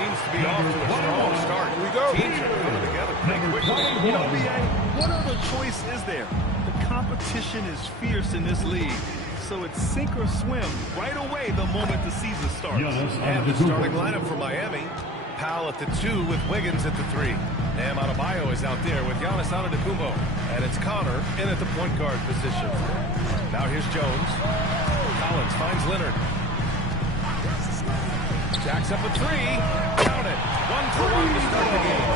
seems to be off to a strong start. Here we go. Teams are coming together pretty quickly. You know, BA, what other choice is there? The competition is fierce in this league. So it's sink or swim right away the moment the season starts. And the starting lineup for Miami. Powell at the 2 with Wiggins at the 3. Bam Adebayo is out there with Giannis Antetokounmpo. And it's Connor in at the point guard position. Now here's Jones. Collins finds Leonard. Jacks up a 3. Count it. 1 for 1 to start the game.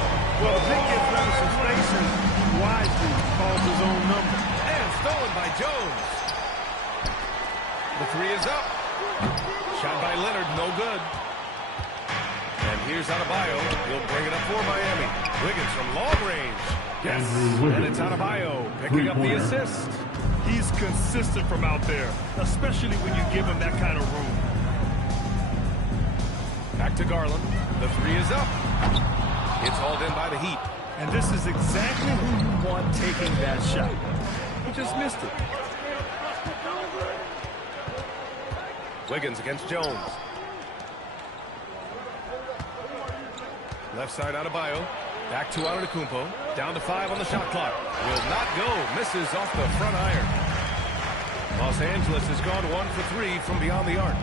Well, if he gets rid of some spacing, wisely calls his own number. And stolen by Jones. The 3 is up. Shot by Leonard, no good. And here's Adebayo. He'll bring it up for Miami. Wiggins from long range. Yes. And it's Adebayo picking up the assist. He's consistent from out there, especially when you give him that kind of room. Back to Garland. The 3 is up. It's hauled in by the Heat. And this is exactly who you want taking that shot. He just missed it. Wiggins against Jones. Left side Adebayo. Back to Antetokounmpo. Down to 5 on the shot clock. Will not go. Misses off the front iron. Los Angeles has gone 1 for 3 from beyond the arc.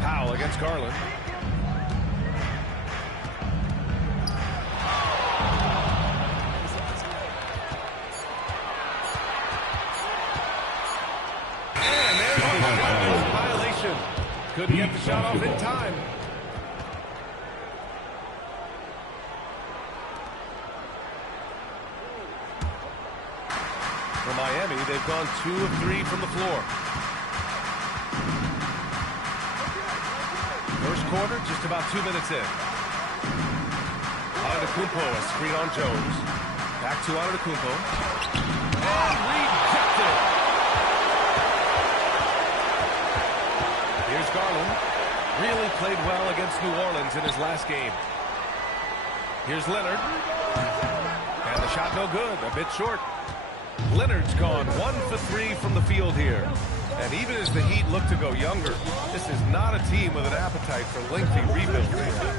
Powell against Garland. And there's the shot. Violation. Couldn't get the shot off in time. For Miami, they've gone 2 of 3 from the floor. First quarter, just about 2 minutes in. Antetokounmpo, a screen on Jones. Back to Antetokounmpo. And rejected. Here's Garland. Really played well against New Orleans in his last game. Here's Leonard. And the shot no good, a bit short. Leonard's gone 1 for 3 from the field here. And even as the Heat look to go younger, this is not a team with an appetite for lengthy rebuild.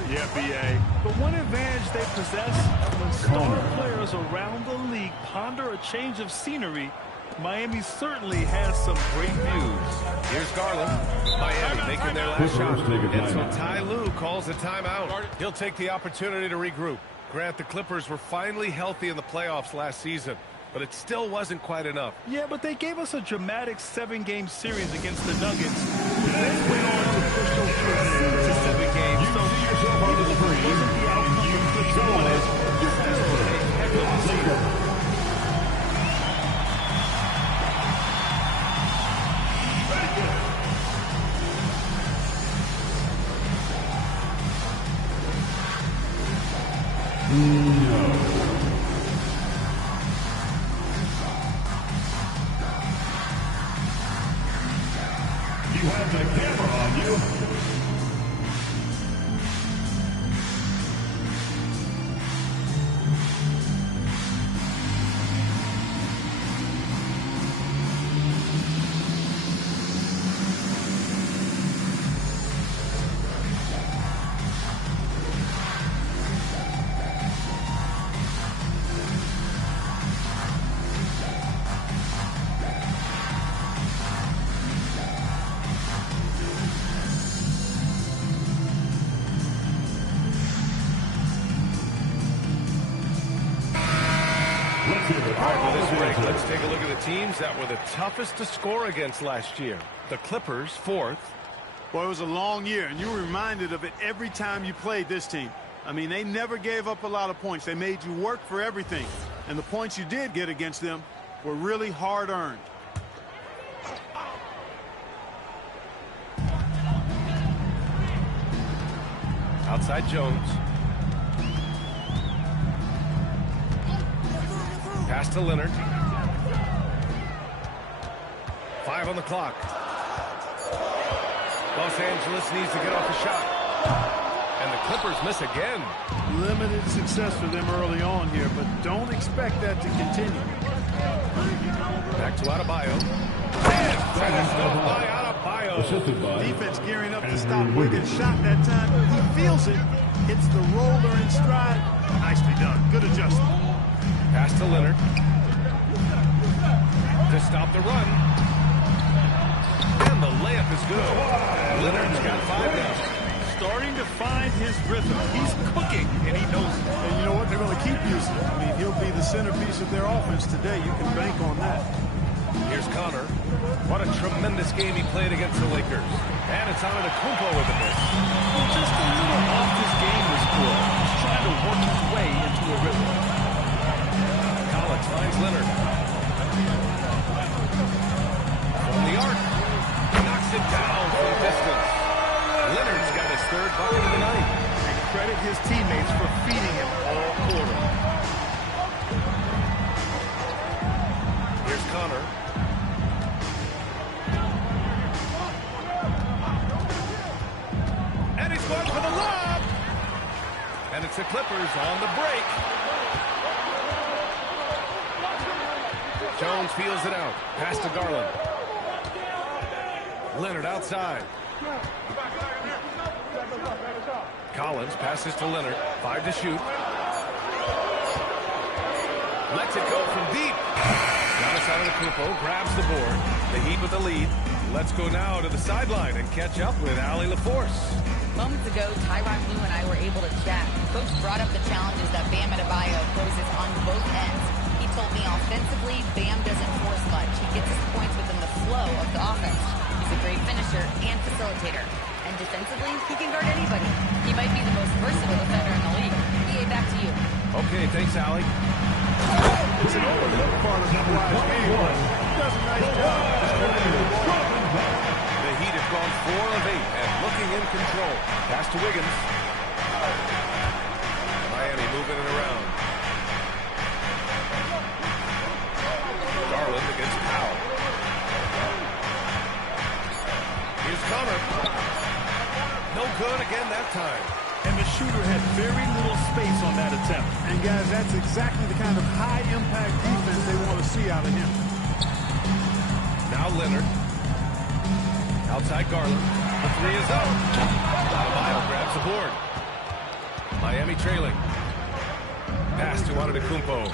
Yeah, BA. But one advantage they possess, when star players around the league ponder a change of scenery, Miami certainly has some great views. Here's Garland. Miami making their last shot. And so Ty Lue calls a timeout. He'll take the opportunity to regroup. Grant, the Clippers were finally healthy in the playoffs last season, but it still wasn't quite enough. Yeah, but they gave us a dramatic 7-game series against the Nuggets. They went on to push those to 7 games. So even if it wasn't the outcome the Clippers wanted, this is a heck of a season. You have the camera on you. Let's take a look at the teams that were the toughest to score against last year. The Clippers, 4th. Well, it was a long year, and you were reminded of it every time you played this team. I mean, they never gave up a lot of points. They made you work for everything. And the points you did get against them were really hard-earned. Outside Jones. Pass to Leonard. 5 on the clock. Los Angeles needs to get off the shot. And the Clippers miss again. Limited success for them early on here, but don't expect that to continue. Back to Adebayo. And finished off by Adebayo. Adebayo. Assisted by Defense gearing up to Andrew stop Wiggins' shot that time. He feels it. Hits the roller in stride. Nicely done. Good adjustment. Pass to Leonard. To stop the run. And the layup is good. Leonard's got 5 now. Starting to find his rhythm. He's cooking, and he knows it. And you know what? They're going to keep using him. I mean, he'll be the centerpiece of their offense today. You can bank on that. Here's Connor. What a tremendous game he played against the Lakers. And it's Antetokounmpo with the miss. Just a little off his game this quarter. He's trying to work his way into a rhythm. Collins finds Leonard. From the arc. Knocks it down from distance. Leonard's got his 3rd bucket of the night. And credit his teammates for feeding him all quarter. Here's Connor. And he's going for the lob. And it's the Clippers on the break. Jones feels it out. Pass to Garland. Leonard outside. Collins passes to Leonard. 5 to shoot. Lets it go from deep. Giannis Antetokounmpo grabs the board. The Heat with the lead. Let's go now to the sideline and catch up with Allie LaForce. Moments ago, Tyronn Lue and I were able to chat. Coach brought up the challenges that Bam Adebayo poses on both ends. He told me offensively, Bam doesn't force much. He gets his points within the flow of the offense. He's a great finisher and facilitator. And defensively, he can guard anybody. He might be the most versatile defender in the league. BA, back to you. Okay, thanks, Allie. It's an overlooked part of Kawhi's game. He does a nice job distributing the ball. The Heat have gone 4 of 8 and looking in control. Pass to Wiggins. Miami moving it around. Garland against Powell. Here's Connor. No good again that time. And the shooter had very little space on that attempt. And guys, that's exactly the kind of high-impact defense they want to see out of him. Now Leonard. Outside Garland. The 3 is up. Adebayo grabs the board. Miami trailing. Pass to Antetokounmpo.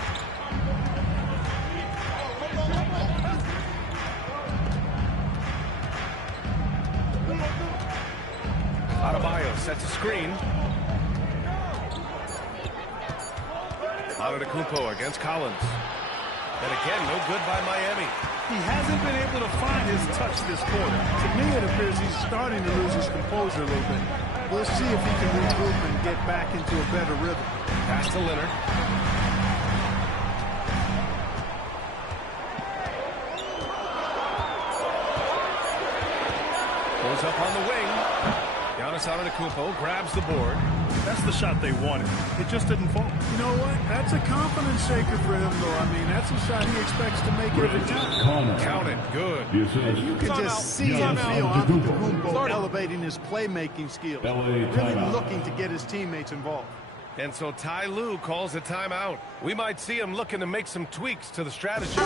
Adebayo sets a screen. Antetokounmpo against Collins. And again, no good by Miami. He hasn't been able to find his touch this quarter. To me, it appears he's starting to lose his composure a little bit. We'll see if he can regroup and get back into a better rhythm. Pass to Leonard. Goes up on the wing. Giannis Antetokounmpo grabs the board. That's the shot they wanted. It just didn't fall. You know what? That's a confidence shaker for him, though. I mean, that's a shot he expects to make every time. Connor. Count it. Good. The assist. And you can just see and feel Antetokounmpo elevating his playmaking skills. LA Really timeout. looking to get his teammates involved. And so Ty Lue calls a timeout. We might see him looking to make some tweaks to the strategy.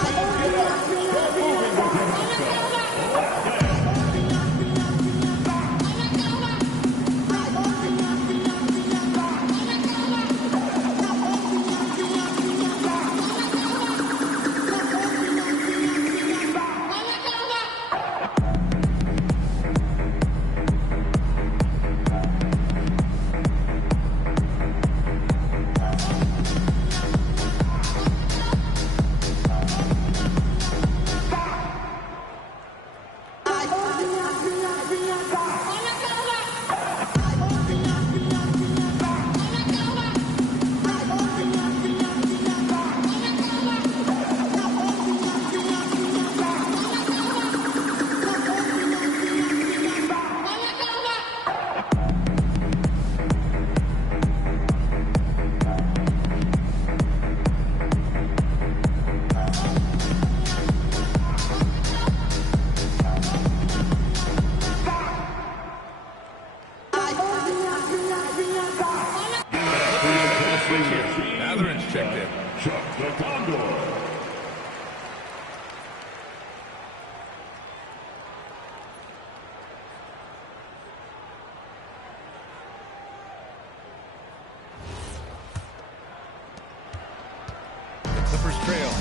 Clippers trail.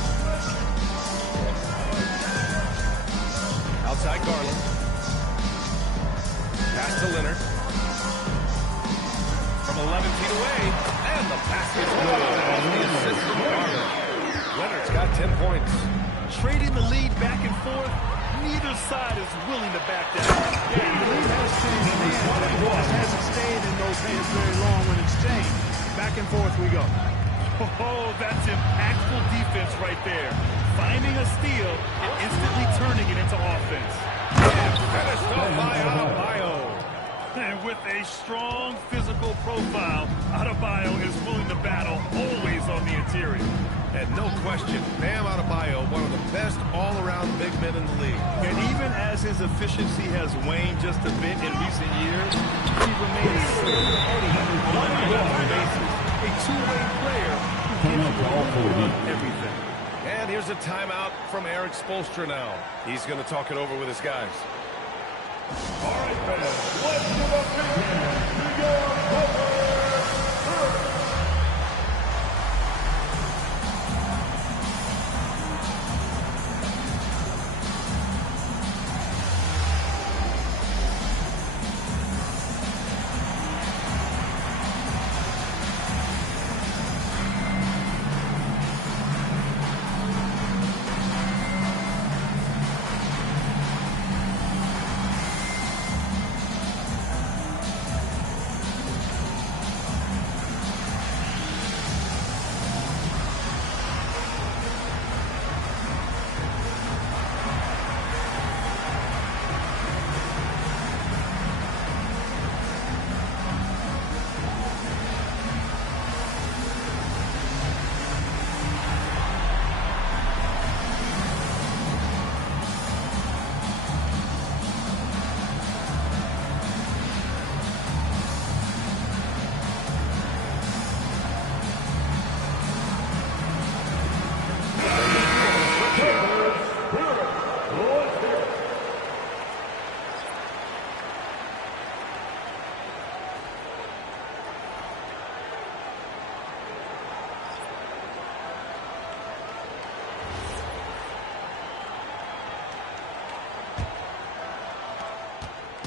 Outside Garland. Pass to Leonard. From 11 feet away. And the basket is good. Off the assist from Garland. Leonard's got 10 points. Trading the lead back and forth, neither side is willing to back down. Yeah, the lead has changed hands, but the ball hasn't stayed in those hands very long when it's changed. Back and forth we go. Oh, that's impactful defense right there. Finding a steal and instantly turning it into offense. And finished off by Adebayo. And with a strong physical profile, Adebayo is willing to battle, always on the interior. And no question, Bam Adebayo, one of the best all-around big men in the league. And even as his efficiency has waned just a bit in recent years, he remains steady on a regular basis. A two-way player who gives you everything. And here's a timeout from Eric Spoelstra now. He's going to talk it over with his guys. All right, fans, let's give up big hands to your Clippers.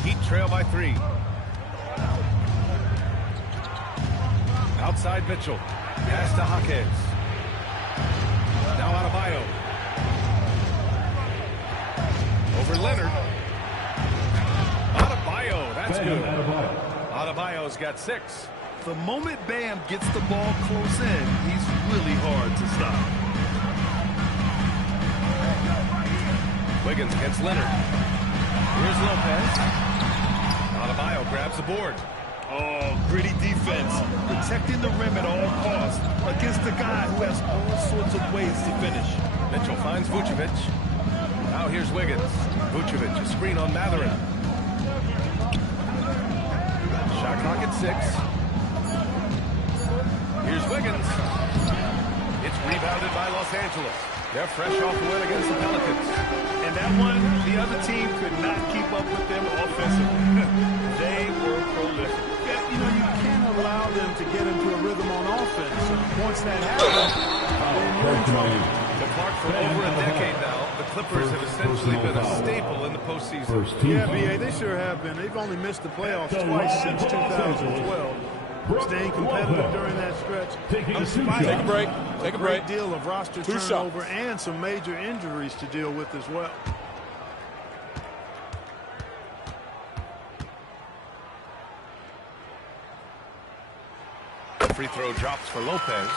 Heat trail by 3. Outside Mitchell. Pass to Jaquez. Now Adebayo. Over Leonard. Adebayo, that's good. Adebayo's got 6. The moment Bam gets the ball close in, he's really hard to stop. Wiggins against Leonard. Here's Lopez. Adebayo grabs the board. Oh, gritty defense, protecting the rim at all costs against a guy who has all sorts of ways to finish. Mitchell finds Vucevic. Now here's Wiggins. Vucevic, a screen on Mathurin. Shot clock at 6. Here's Wiggins. It's rebounded by Los Angeles. They're fresh off the win against the Pelicans. And that one, the other team could not keep up with them offensively. They were prolific. Yeah, you know, you can't allow them to get into a rhythm on offense. Once that happens, then you're in trouble. But Clark, for over a decade now, the Clippers have essentially been a staple in the postseason. Yeah, B.A., they sure have been. They've only missed the playoffs twice since 2012. Staying competitive during that stretch. Take a break. Take a great deal of roster turnover and some major injuries to deal with as well. Free throw drops for Lopez.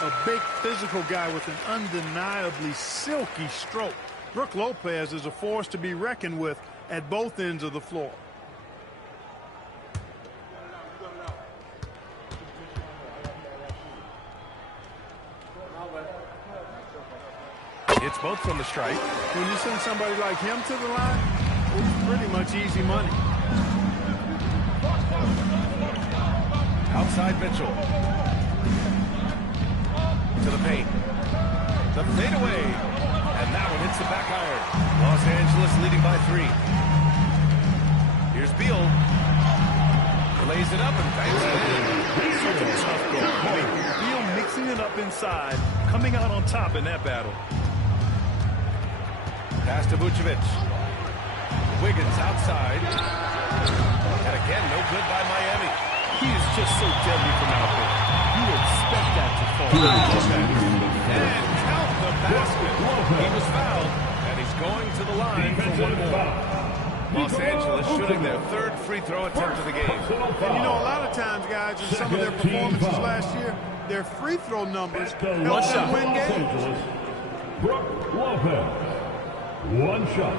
A big physical guy with an undeniably silky stroke. Brook Lopez is a force to be reckoned with at both ends of the floor. It's both from the strike. When you send somebody like him to the line, it's pretty much easy money. Outside Mitchell. To the paint. The fadeaway. And that one hits the back iron. Los Angeles leading by 3. Here's Beal. Lays it up and banks it in. Such a tough guard. I mean, Beal mixing it up inside, coming out on top in that battle. Pass to Vucevic. Wiggins outside. And again, no good by Miami. He is just so deadly from out there. You expect that to fall. And count the basket. He was fouled, and he's going to the line for one more. Los Angeles shooting their third free throw attempt of the game. And you know, a lot of times, guys, in some of their performances last year, their free throw numbers helped them win games. Brook Lopez. One shot.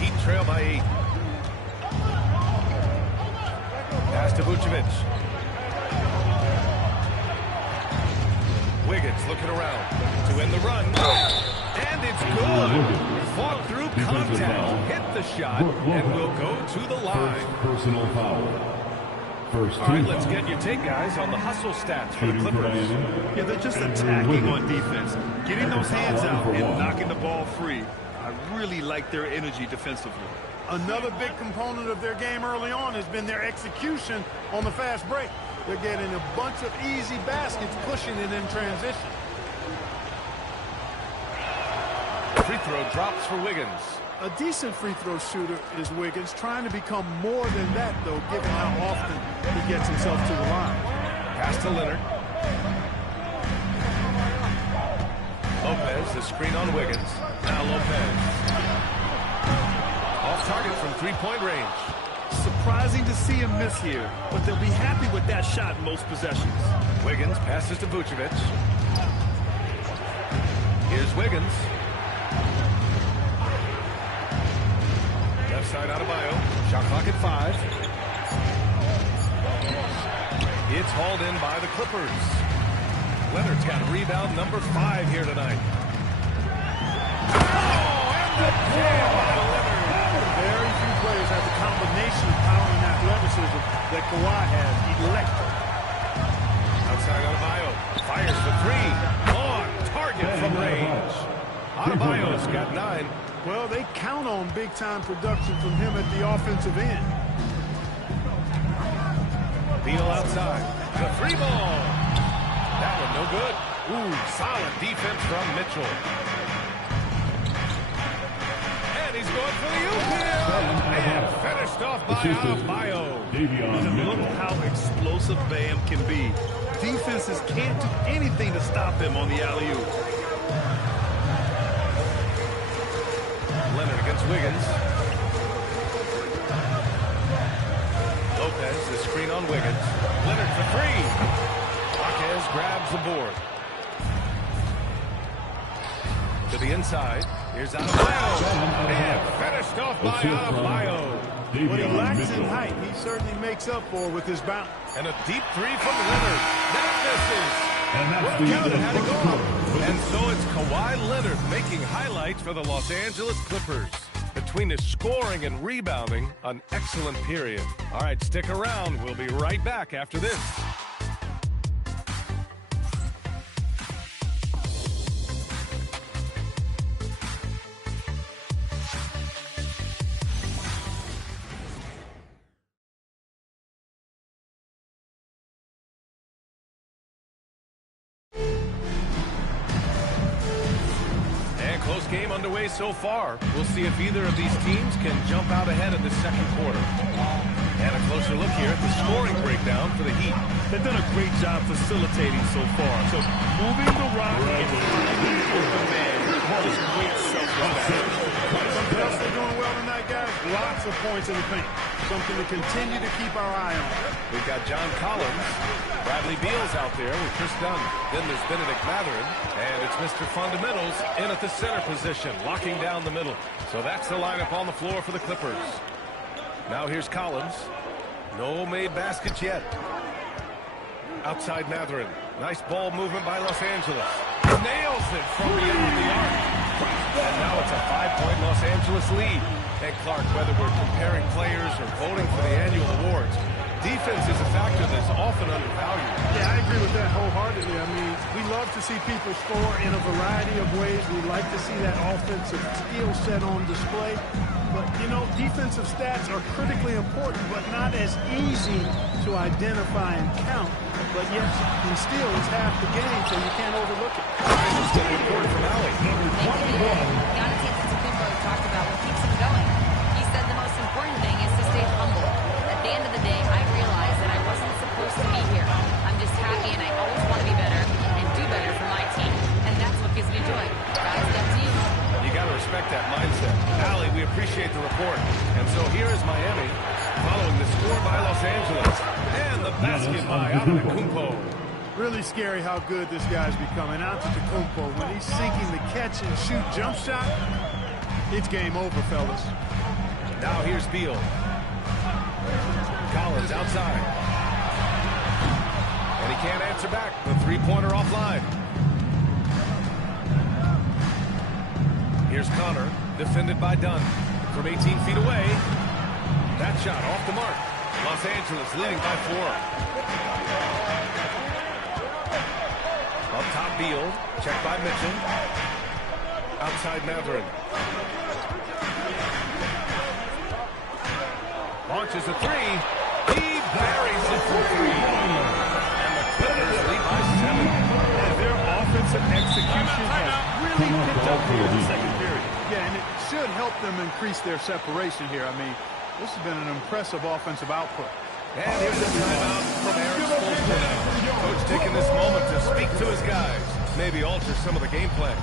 Heat trail by 8. Pass to Vucevic. Wiggins looking around to end the run. And it's good. Fought through contact, hit the shot, and will go to the line. Personal foul. First All right, let's get your take, guys, on the hustle stats for the Clippers. Yeah, they're just attacking on defense, getting those hands out and knocking the ball free. I really like their energy defensively. Another big component of their game early on has been their execution on the fast break. They're getting a bunch of easy baskets, pushing it in transition. Free throw drops for Wiggins. A decent free throw shooter is Wiggins, trying to become more than that, though, given how often he gets himself to the line. Pass to Leonard. Lopez, the screen on Wiggins. Now Lopez. Off target from three-point range. Surprising to see him miss here, but they'll be happy with that shot in most possessions. Wiggins passes to Vucevic. Here's Wiggins. Left side Adebayo. Shot clock at 5. It's hauled in by the Clippers. Leonard's got rebound number 5 here tonight. Oh, and the jam by Leonard. Very few players have the combination of power and athleticism that Kawhi has. Electric. Outside Adebayo. Fires for 3. On target from range. Adebayo's got 9. Well, they count on big-time production from him at the offensive end. Beal outside. The 3 ball. That one no good. Ooh, solid defense from Mitchell. And he's going for the oop. And finished off by Adebayo. Look how explosive Bam can be. Defenses can't do anything to stop him on the alley-oop. Leonard against Wiggins. Lopez, the screen on Wiggins. Leonard for 3. Marquez grabs the board. To the inside. Here's Adebayo. And finished off by Adebayo. What he lacks in height, he certainly makes up for with his bounce. And a deep 3 from Leonard. That misses. And that's Well the counted, end had to of go the up. quarter. And so it's Kawhi Leonard making highlights for the Los Angeles Clippers. Between his scoring and rebounding, an excellent period. All right, stick around. We'll be right back after this. Close game underway so far. We'll see if either of these teams can jump out ahead in the second quarter. And a closer look here at the scoring breakdown for the Heat. They've done a great job facilitating so far. So moving the rock and finding the open man is great self-respect. Something else they're doing well tonight, guys? Lots of points in the paint. Something to continue to keep our eye on. We've got John Collins. Bradley Beal's out there with Chris Dunn. Then there's Benedict Mathurin. And it's Mr. Fundamentals in at the center position, locking down the middle. So that's the lineup on the floor for the Clippers. Now here's Collins. No made baskets yet. Outside Mathurin. Nice ball movement by Los Angeles. Nails it from beyond the arc. And now it's a 5-point Los Angeles lead. And Clark, whether we're comparing players or voting for the annual awards, Defense is a factor that's often undervalued. Yeah, I agree with that wholeheartedly. I mean, we love to see people score in a variety of ways. We like to see that offensive skill set on display. But, you know, defensive stats are critically important, but not as easy to identify and count. But yes, and still, it's half the game, so you can't overlook it. Let's get a report from Allie. Giannis Antetokounmpo talked about what keeps him going. He said the most important thing is to stay humble. At the end of the day, I realized that I wasn't supposed to be here. I'm just happy, and I always want to be better and do better for my team. And that's what gives me joy. Guys, that's you. You got to respect that mindset. Allie, we appreciate the report. And so here is Miami, following the score by Los Angeles. And the basket by Antetokounmpo. Really scary how good this guy's becoming. Antetokounmpo, when he's sinking the catch and shoot jump shot, it's game over, fellas. Now here's Beal. Collins outside. And he can't answer back. The three-pointer offline. Here's Connor, defended by Dunn. From 18 feet away. That shot off the mark. Los Angeles leading by 4. Up top, Beal. Checked by Mitchell. Outside Mathurin. Launches a three. He buries it for 3. And the Clippers lead by 7. And their offensive execution has really picked up here in the second period. Yeah, and it should help them increase their separation here. I mean, this has been an impressive offensive output. And here's a timeout from Eric Spoelstra. Coach taking this moment to speak to his guys. Maybe alter some of the game plan.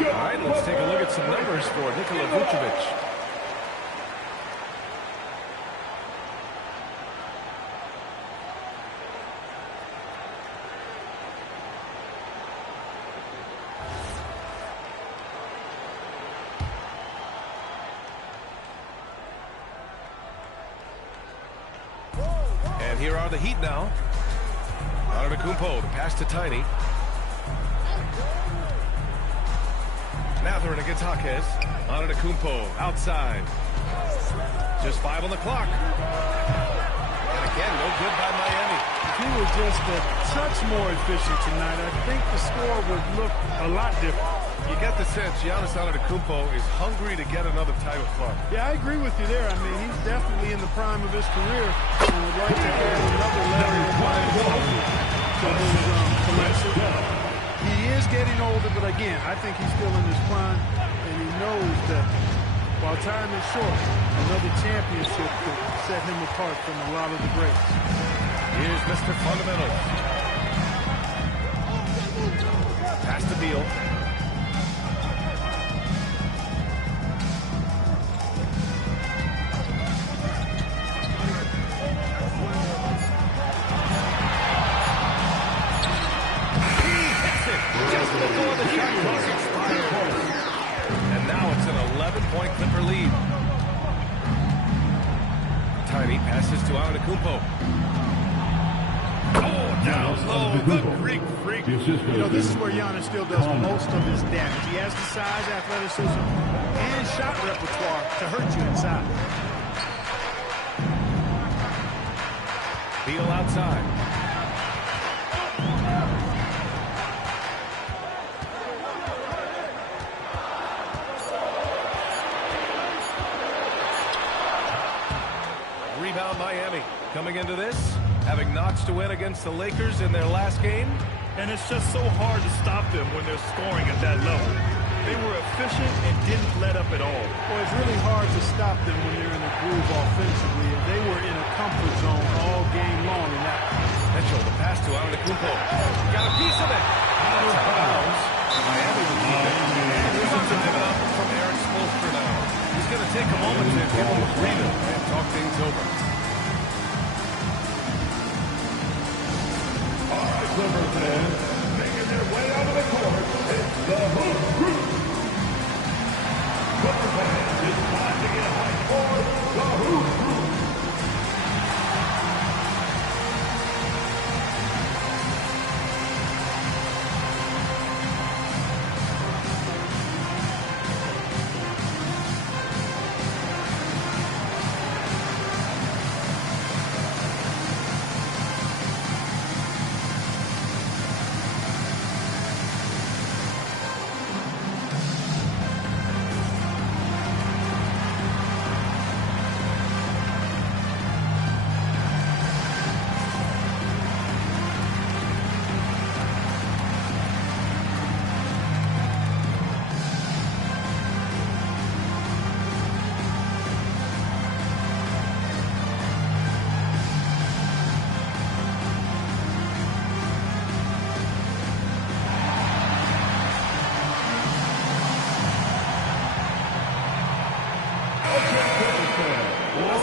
All right, let's take a look at some numbers for Nikola Vucevic. And here are the Heat now. Antetokounmpo, the pass to Tiny. Mathurin against Jaquez. Antetokounmpo outside. Just 5 on the clock. And again, no good by Miami. If he was just a touch more efficient tonight, I think the score would look a lot different. You get the sense Giannis Antetokounmpo is hungry to get another title club. Yeah, I agree with you there. I mean, he's definitely in the prime of his career and would like to add another level of liability to his collection. He is getting older, but again, I think he's still in his prime, and he knows that while time is short, another championship could set him apart from a lot of the greats. Here's Mr. Fundamentals. Pass to Beal. And now it's an 11-point Clipper lead. Tiny passes to Antetokounmpo. Oh, down low, the Greek freak. You know, this is where Giannis still does most of his damage. He has the size, athleticism, and shot repertoire to hurt you inside. Beal outside. rebound Miami. Coming into this, having notched a win against the Lakers in their last game. And it's just so hard to stop them when they're scoring at that level. They were efficient and didn't let up at all. Well, it's really hard to stop them when they're in a groove offensively, and they were in a comfort zone all game long in that. Mitchell, the pass to Antetokounmpo. Got a piece of it. Out of bounds. Miami will keep it. Here's a timeout from Eric Spoelstra now. He's going to take a moment to give him a breather and talk things over. All right, Clippers fans, making their way out of the court, it's the Hoop Group. Clippers fans, it's time to get hyped for the Hoop Group.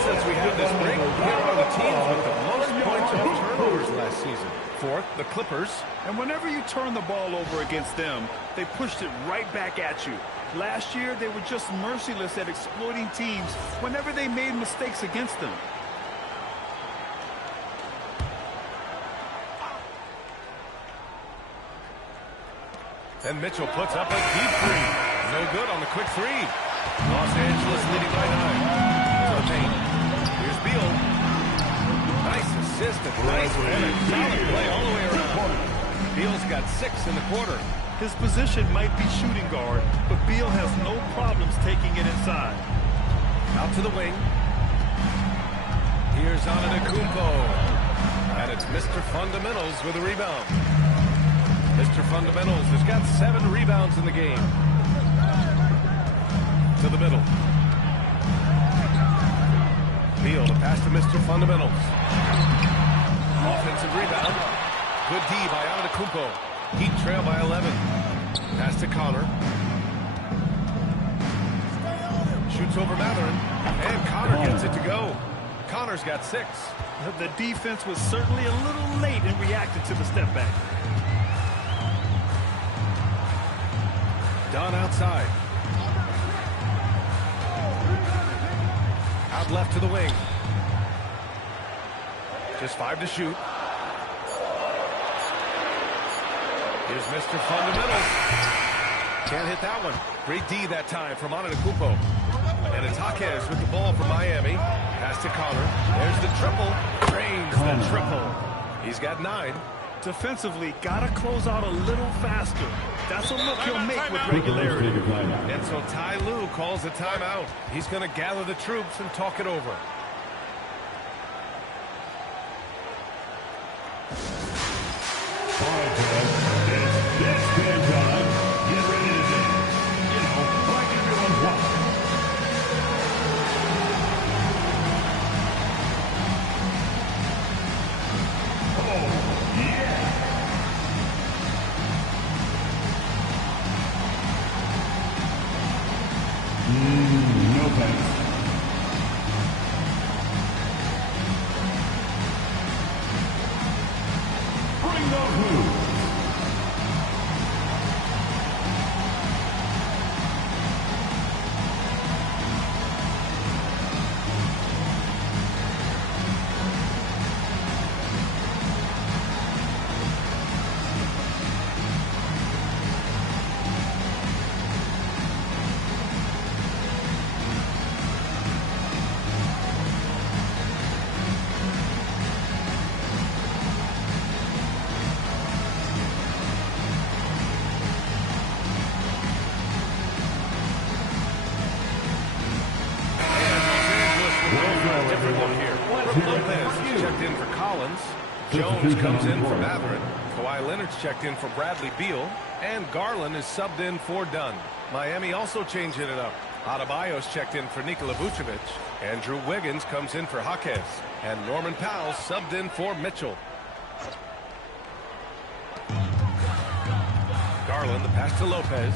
Since we had this break, here are the teams with the most points off turnovers last season. Fourth, the Clippers. And whenever you turn the ball over against them, they pushed it right back at you. Last year, they were just merciless at exploiting teams whenever they made mistakes against them. And Mitchell puts up a deep three. No good on the quick three. Los Angeles leading by 9. To the paint. Here's Beal. Nice assist and nice finish. Solid play all the way around. Beal's got 6 in the quarter. His position might be shooting guard, but Beal has no problems taking it inside. Out to the wing. Here's Antetokounmpo. And it's Mr. Fundamentals with a rebound. Mr. Fundamentals has got 7 rebounds in the game. To the middle. Beal, the pass to Mr. Fundamentals. Offensive rebound. Good D by Antetokounmpo. Heat trail by 11. Pass to Connor. Shoots over Mathurin. And Connor gets it to go. Connor's got 6. The defense was certainly a little late in reacting to the step back. Dunn outside. Out left to the wing. Just 5 to shoot. Here's Mr. Fundamentals. Can't hit that one. Great D that time from Antetokounmpo. And it's Jaquez with the ball for Miami. Pass to Connor. There's the triple. Drains the triple. He's got 9. Defensively, gotta close out a little faster. That's a look he'll make with regularity. And so Ty Lue calls a timeout. He's going to gather the troops and talk it over. All right, Ted. It's game time. Get ready to dance. You know, like everyone's watching. Oh, yeah. No thanks. Bring the Hoops. Brook Lopez is checked in for Collins. Jones comes in for Matherin. Kawhi Leonard's checked in for Bradley Beal. And Garland is subbed in for Dunn. Miami also changing it up. Adebayo's checked in for Nikola Vucevic. Andrew Wiggins comes in for Jaquez. And Norman Powell subbed in for Mitchell. Garland, the pass to Lopez.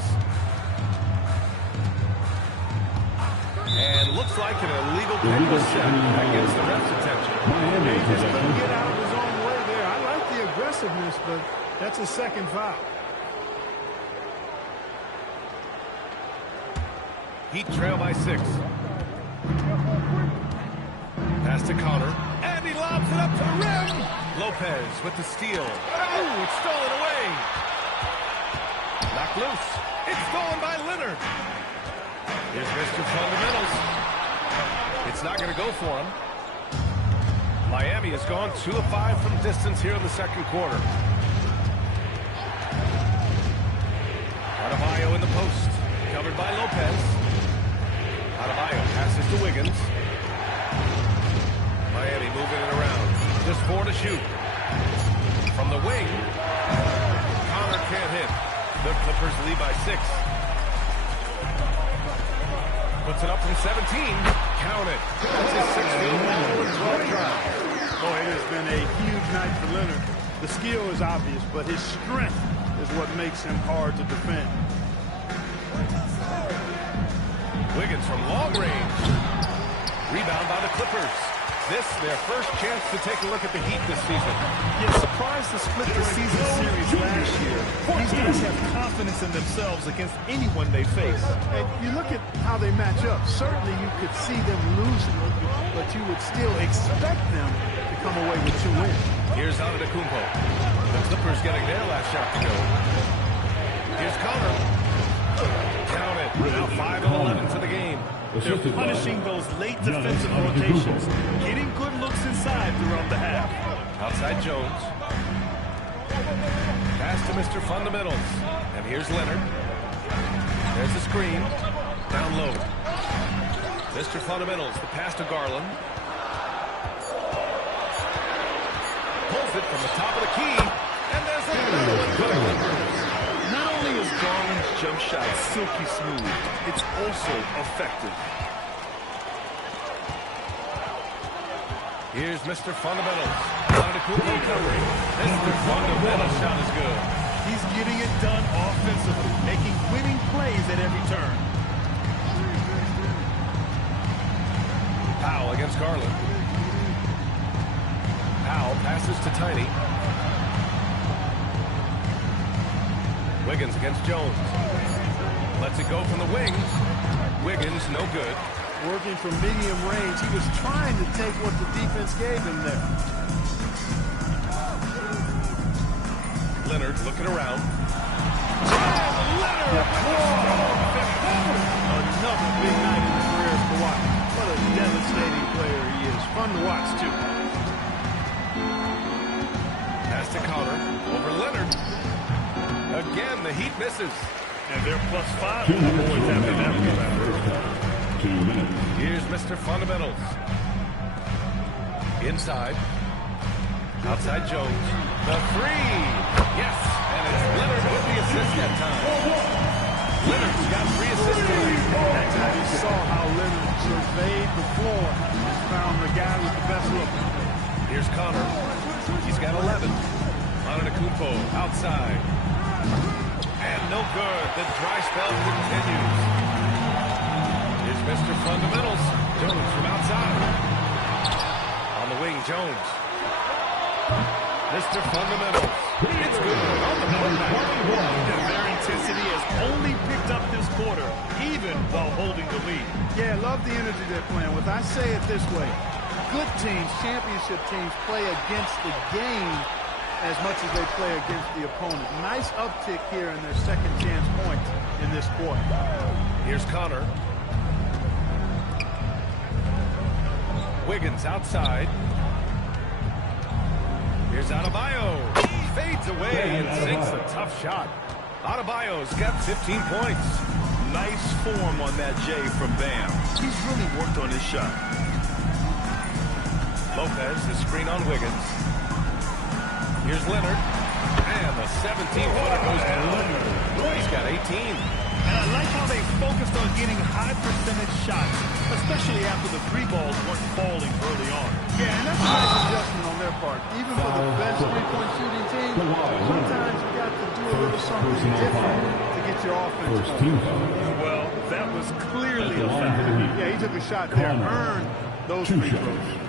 And looks like an illegal pick was set against the ref's attention. He just couldn't get out of his own way there. I like the aggressiveness, but that's a second foul. Heat trail by 6. Pass to Connor. And he lobs it up to the rim. Lopez with the steal. Ooh, it's stolen away. Knocked loose. It's stolen by Leonard. Here's Mr. Fundamentals. It's not going to go for him. Miami has gone 2 of 5 from distance here in the second quarter. Adebayo in the post. Covered by Lopez. Adebayo passes to Wiggins. Miami moving it around. Just 4 to shoot. From the wing. Connor can't hit. The Clippers lead by 6. Puts it up from 17. Count it. That's his 6th field goal in 12 drives. Boy, it has been a huge night for Leonard. The skill is obvious, but his strength is what makes him hard to defend. Wiggins from long range. Rebound by the Clippers. This, their first chance to take a look at the Heat this season. Yeah, surprised to split the season series last year. These guys have confidence in themselves against anyone they face. And you look at how they match up. Certainly you could see them losing, but you would still expect them to come away with 2 wins. Here's Antetokounmpo. The Clippers getting their last shot to go. Here's Connor. Count it. Now 5 of 11 for the game. They're punishing those late defensive rotations, getting good looks inside throughout the half. Outside Jones. Pass to Mr. Fundamentals. And here's Leonard. There's the screen. Down low. Mr. Fundamentals, the pass to Garland. Pulls it from the top of the key. And there's another one for the Clippers. Not only is Garland's jump shot silky smooth, it's also effective. Here's Mr. Fundamentals. Antetokounmpo covering. Mr. Fundamentals shot is good. He's getting it done offensively, making winning plays at every turn. Powell against Garland. Powell passes to Tiny. Wiggins against Jones. Lets it go from the wing. Wiggins, no good. Working from medium range, he was trying to take what the defense gave him there. Leonard looking around. Leonard! Another big night in the career of Kawhi. What a devastating player he is. Fun to watch, too. Pass to Connor. Over Leonard. Again, the Heat misses. And they're +5 on the boards after that rebound. 2 minutes. Here's Mr. Fundamentals. Inside. Outside Jones. The 3. Yes. And it's Leonard with the assist that time. Leonard's got 3 assists tonight. That time you saw how Leonard surveyed the floor and found the guy with the best look. Here's Connor. He's got 11. Antetokounmpo outside. And no good. The dry spell continues. Here's Mr. Fundamentals. Jones from outside. On the wing, Jones. Mr. Fundamentals. It's good. On the putback. Their intensity has only picked up this quarter, even while holding the lead. Yeah, love the energy they're playing with. I say it this way. Good teams, championship teams, play against the game as much as they play against the opponent. Nice uptick here in their second chance points in this quarter. Here's Connor. Wiggins outside. Here's Adebayo. Fades away and sinks a tough shot. Adebayo's got 15 points. Nice form on that J from Bam. He's really worked on his shot. Lopez, the screen on Wiggins. Here's Leonard. And the 17-footer goes down. He's got 18. And I like how they focused on getting high percentage shots, especially after the three balls weren't falling early on. Yeah, and that's a nice adjustment on their part. Even for the best three-point shooting team, sometimes you got to do a little something different to get your offense going. Well, that was clearly a foul. Yeah, he took a shot there, earned those free throws.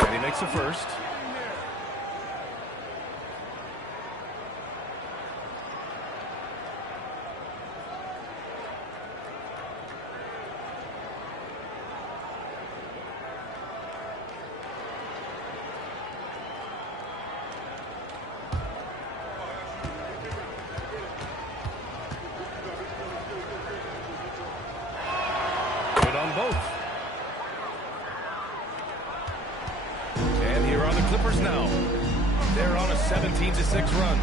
And he makes the first. On both. And here are the Clippers now. They're on a 17-6 run.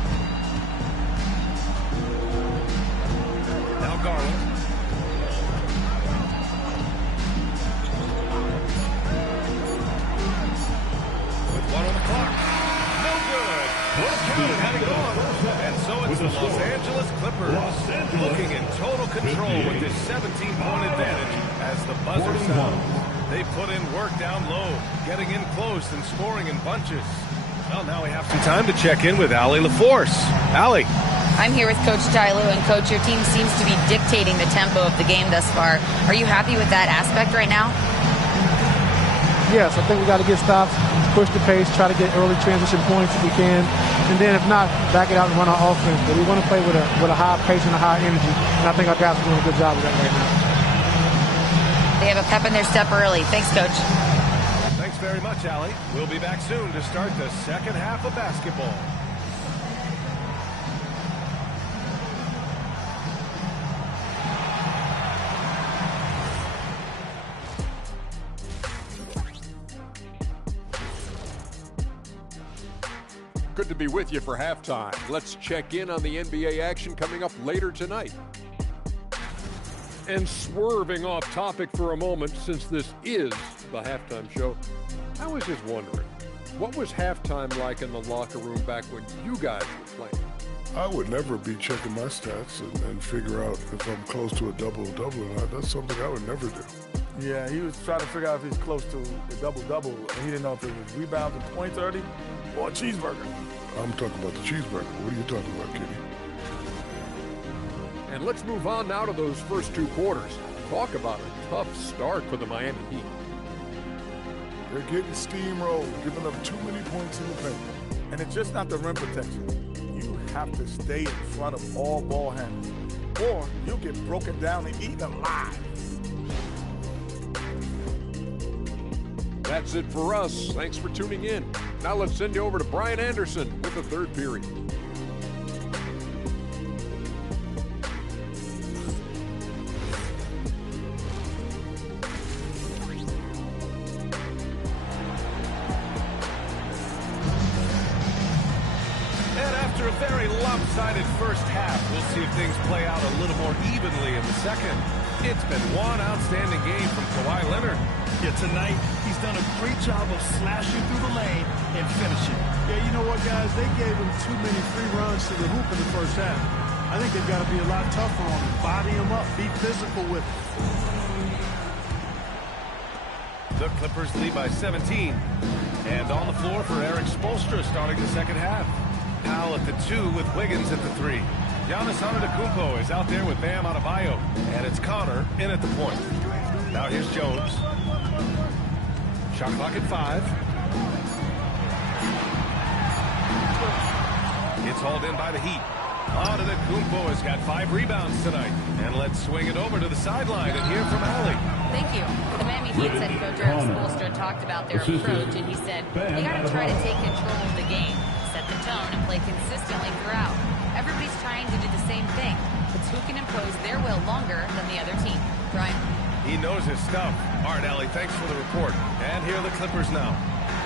Now Garland. With one on the clock. No good. Had it gone. And so it's the Los Angeles Clippers looking in total control with this 17-point advantage as the buzzer sounds. They put in work down low, getting in close and scoring in bunches. Well, now we have some time to check in with Allie LaForce. Allie. I'm here with Coach Ty Lue, and Coach, your team seems to be dictating the tempo of the game thus far. Are you happy with that aspect right now? Yes, I think we got to get stops, push the pace, try to get early transition points if we can, and then if not, back it out and run our offense. But we want to play with a high pace and a high energy, and I think our guys are doing a good job of that right now. They have a pep in their step early. Thanks, Coach. Thanks very much, Allie. We'll be back soon to start the second half of basketball. Good to be with you for halftime. Let's check in on the NBA action coming up later tonight. And swerving off topic for a moment, since this is the halftime show, I was just wondering, what was halftime like in the locker room back when you guys were playing? I would never be checking my stats and figure out if I'm close to a double-double or not. That's something I would never do. Yeah, he was trying to figure out if he's close to a double-double, and he didn't know if it was rebounds and points early or a cheeseburger. I'm talking about the cheeseburger. What are you talking about, Kenny? And let's move on now to those first two quarters. Talk about a tough start for the Miami Heat. They're getting steamrolled, giving up too many points in the paint. And it's just not the rim protection. You have to stay in front of all ball handlers, or you'll get broken down and eaten alive. That's it for us. Thanks for tuning in. Now let's send you over to Brian Anderson with the third period. After a very lopsided first half, we'll see if things play out a little more evenly in the second. It's been one outstanding game from Kawhi Leonard. Yeah, tonight, he's done a great job of slashing through the lane and finishing. Yeah, you know what, guys? They gave him too many free runs to the hoop in the first half. I think they've got to be a lot tougher on him, body him up, be physical with him. The Clippers lead by 17. And on the floor for Eric Spoelstra starting the second half. Powell at the 2 with Wiggins at the 3. Giannis Antetokounmpo is out there with Bam Adebayo. And it's Connor in at the point. Now here's Jones. Shot clock at 5. It's hauled in by the Heat. Antetokounmpo has got 5 rebounds tonight. And let's swing it over to the sideline and hear from Allie. Thank you. The Miami Heat head coach Eric Spoelstra talked about their approach, and he said they got to try to take control of the game, set the tone, and play consistently throughout. Everybody's trying to do the same thing. It's who can impose their will longer than the other team. Brian? He knows his stuff. All right, Allie, thanks for the report. And here are the Clippers now.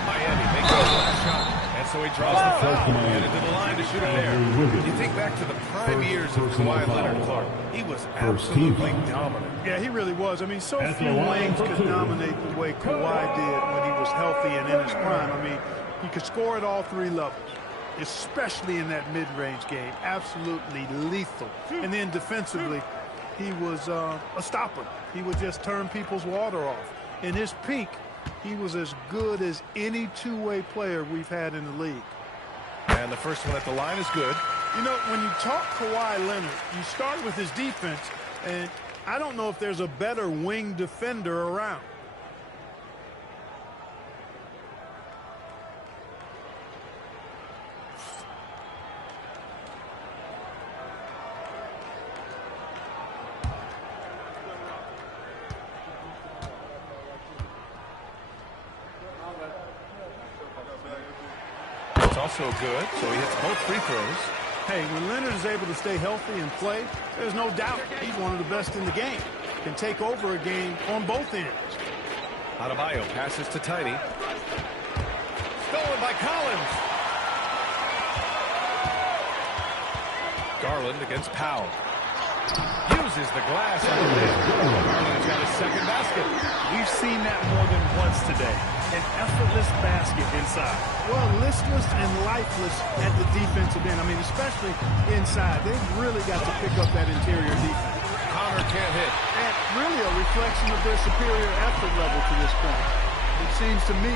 Miami makes the last shot. And so he draws the foul and into the line to shoot it there. You think back to the prime years of Kawhi Leonard, Clark. He was absolutely dominant. Yeah, he really was. I mean, so few wings could dominate the way Kawhi did when he was healthy and in his prime. I mean, he could score at all three levels, especially in that mid-range game. Absolutely lethal. And then defensively, he was a stopper. He would just turn people's water off. In his peak, he was as good as any two-way player we've had in the league. And the first one at the line is good. You know, when you talk Kawhi Leonard, you start with his defense, and I don't know if there's a better wing defender around. Also good, so he hits both free throws. Hey, when Leonard is able to stay healthy and play, there's no doubt he's one of the best in the game. Can take over a game on both ends. Adebayo passes to Tiny. Stolen by Collins. Garland against Powell. Uses the glass on the lid. Garland's got his second basket. We've seen that more than once today. An effortless basket inside. Well, listless and lifeless at the defensive end. I mean, especially inside. They've really got to pick up that interior defense. Connor can't hit. And really a reflection of their superior effort level to this point. It seems to me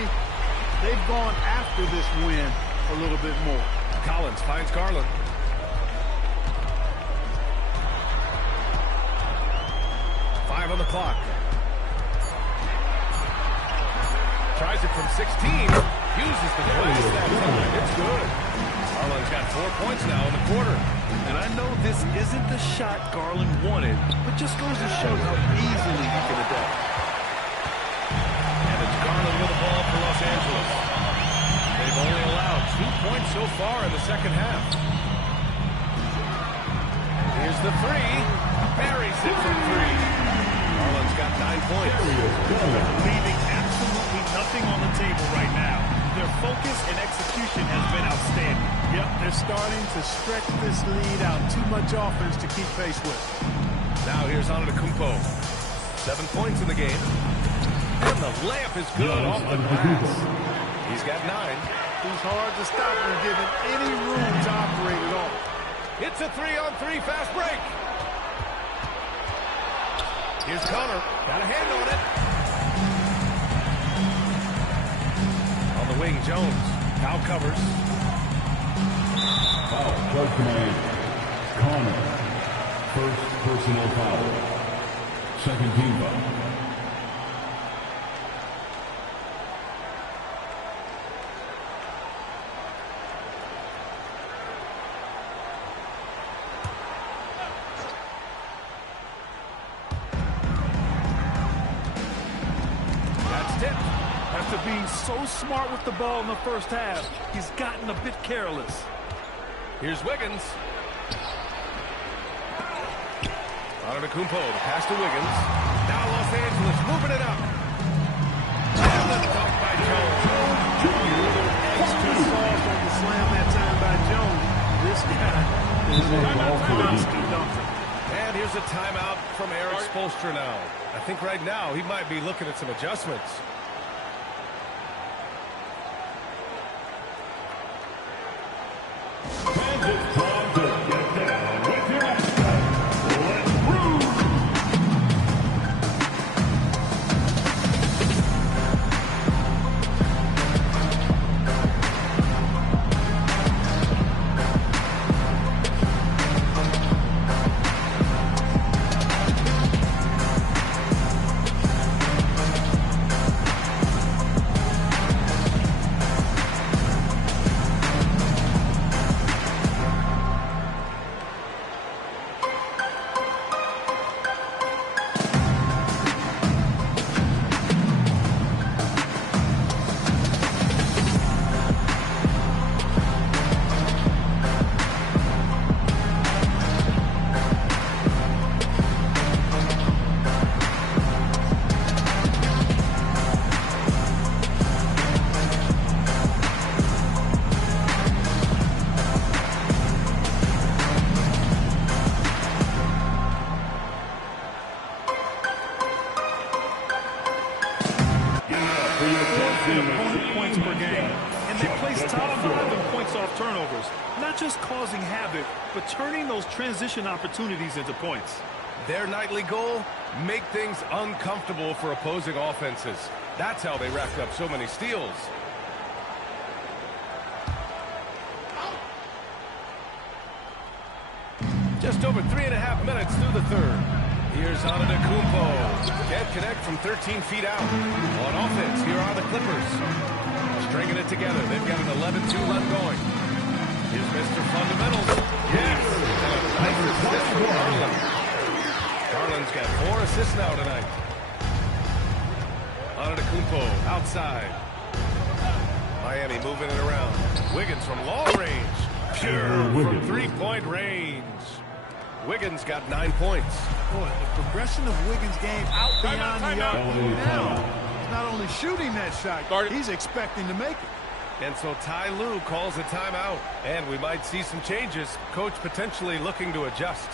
they've gone after this win a little bit more. Collins finds Garland. Five on the clock. Tries it from 16. Uses the glass that time. It's good. Garland's got 4 points now in the quarter. And I know this isn't the shot Garland wanted, but just goes to show how easily he can adapt. And it's Garland with the ball for Los Angeles. They've only allowed 2 points so far in the second half. Here's the three. Buries it from three. Garland's got 9 points. Leaving absolutely nothing on the table right now. Their focus and execution has been outstanding. Yep, they're starting to stretch this lead out. Too much offense to keep pace with. Now here's Antetokounmpo. 7 points in the game. And the layup is good off the glass. He's got 9. He's hard to stop when given any room to operate at all. It's a 3-on-3 fast break. Here's Connor. Got a hand on it. On the wing, Jones. Foul covers. Foul, play command. Connor. First personal foul. Second team foul. After being so smart with the ball in the first half, he's gotten a bit careless. Here's Wiggins. Antetokounmpo, the pass to Wiggins. Now Los Angeles moving it up. And the dunk by Jones. Extra sauce on the slam that time by Jones. This guy is a monster dunker. And here's a timeout from Eric Spoelstra now. I think right now he might be looking at some adjustments. just causing havoc, but turning those transition opportunities into points. Their nightly goal, make things uncomfortable for opposing offenses. That's how they racked up so many steals. Just over 3.5 minutes through the third. Here's Antetokounmpo. Can't connect from 13 feet out. On offense, here are the Clippers. Stringing it together. They've got an 11-2 run going. Here's Mr. Fundamentals. Yes! And a nice assist from Garland. Garland's got 4 assists now tonight. Antetokounmpo outside. Miami moving it around. Wiggins from long range. Pure from three-point range. Wiggins got 9 points. Boy, the progression of Wiggins' game out beyond the arc. Now, he's not only shooting that shot, he's expecting to make it. And so Ty Lue calls a timeout. And we might see some changes. Coach potentially looking to adjust.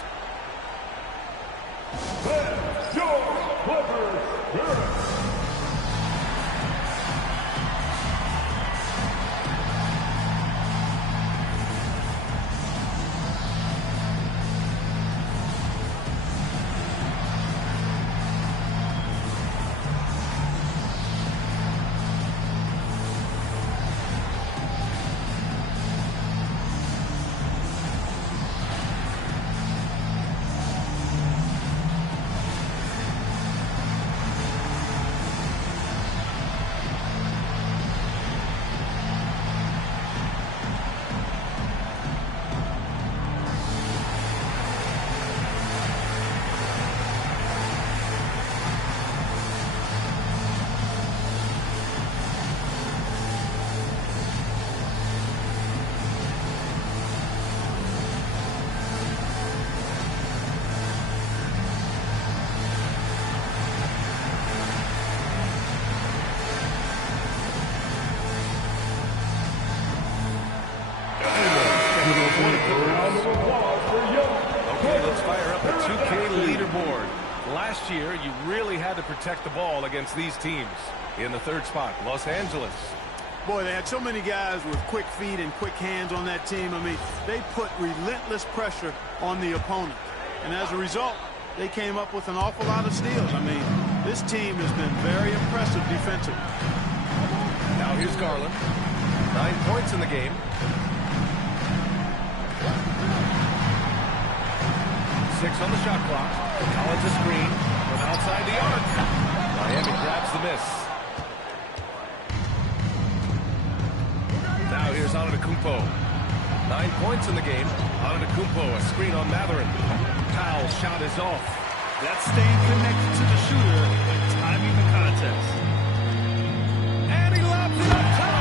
Last year, you really had to protect the ball against these teams. In the third spot, Los Angeles. Boy, they had so many guys with quick feet and quick hands on that team. I mean, they put relentless pressure on the opponent. And as a result, they came up with an awful lot of steals. I mean, this team has been very impressive defensively. Now here's Garland. 9 points in the game. Six on the shot clock. Collins a screen from outside the arc. Miami grabs the miss. Now here's Antetokounmpo. 9 points in the game. Antetokounmpo, a screen on Mathurin. Powell's shot is off. That's staying connected to the shooter and timing the contest. And he lobs it up top.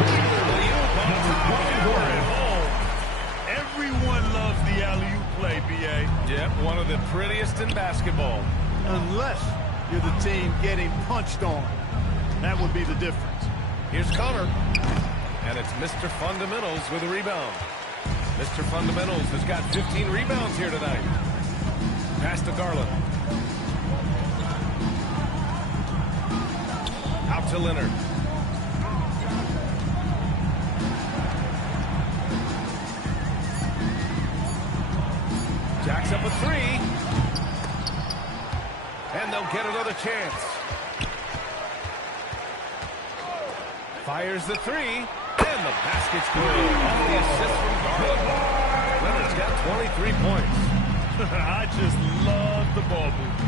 Everyone loves the alley-oop play, B.A. Yep, one of the prettiest in basketball. Unless you're the team getting punched on. That would be the difference. Here's Connor. And it's Mr. Fundamentals with a rebound. Mr. Fundamentals has got 15 rebounds here tonight. Pass to Garland. Out to Leonard. Jacks up a three. And they'll get another chance. Fires the three. And the basket's good. Off the assist from Garland. Leonard's got 23 points. I just love the ball movement.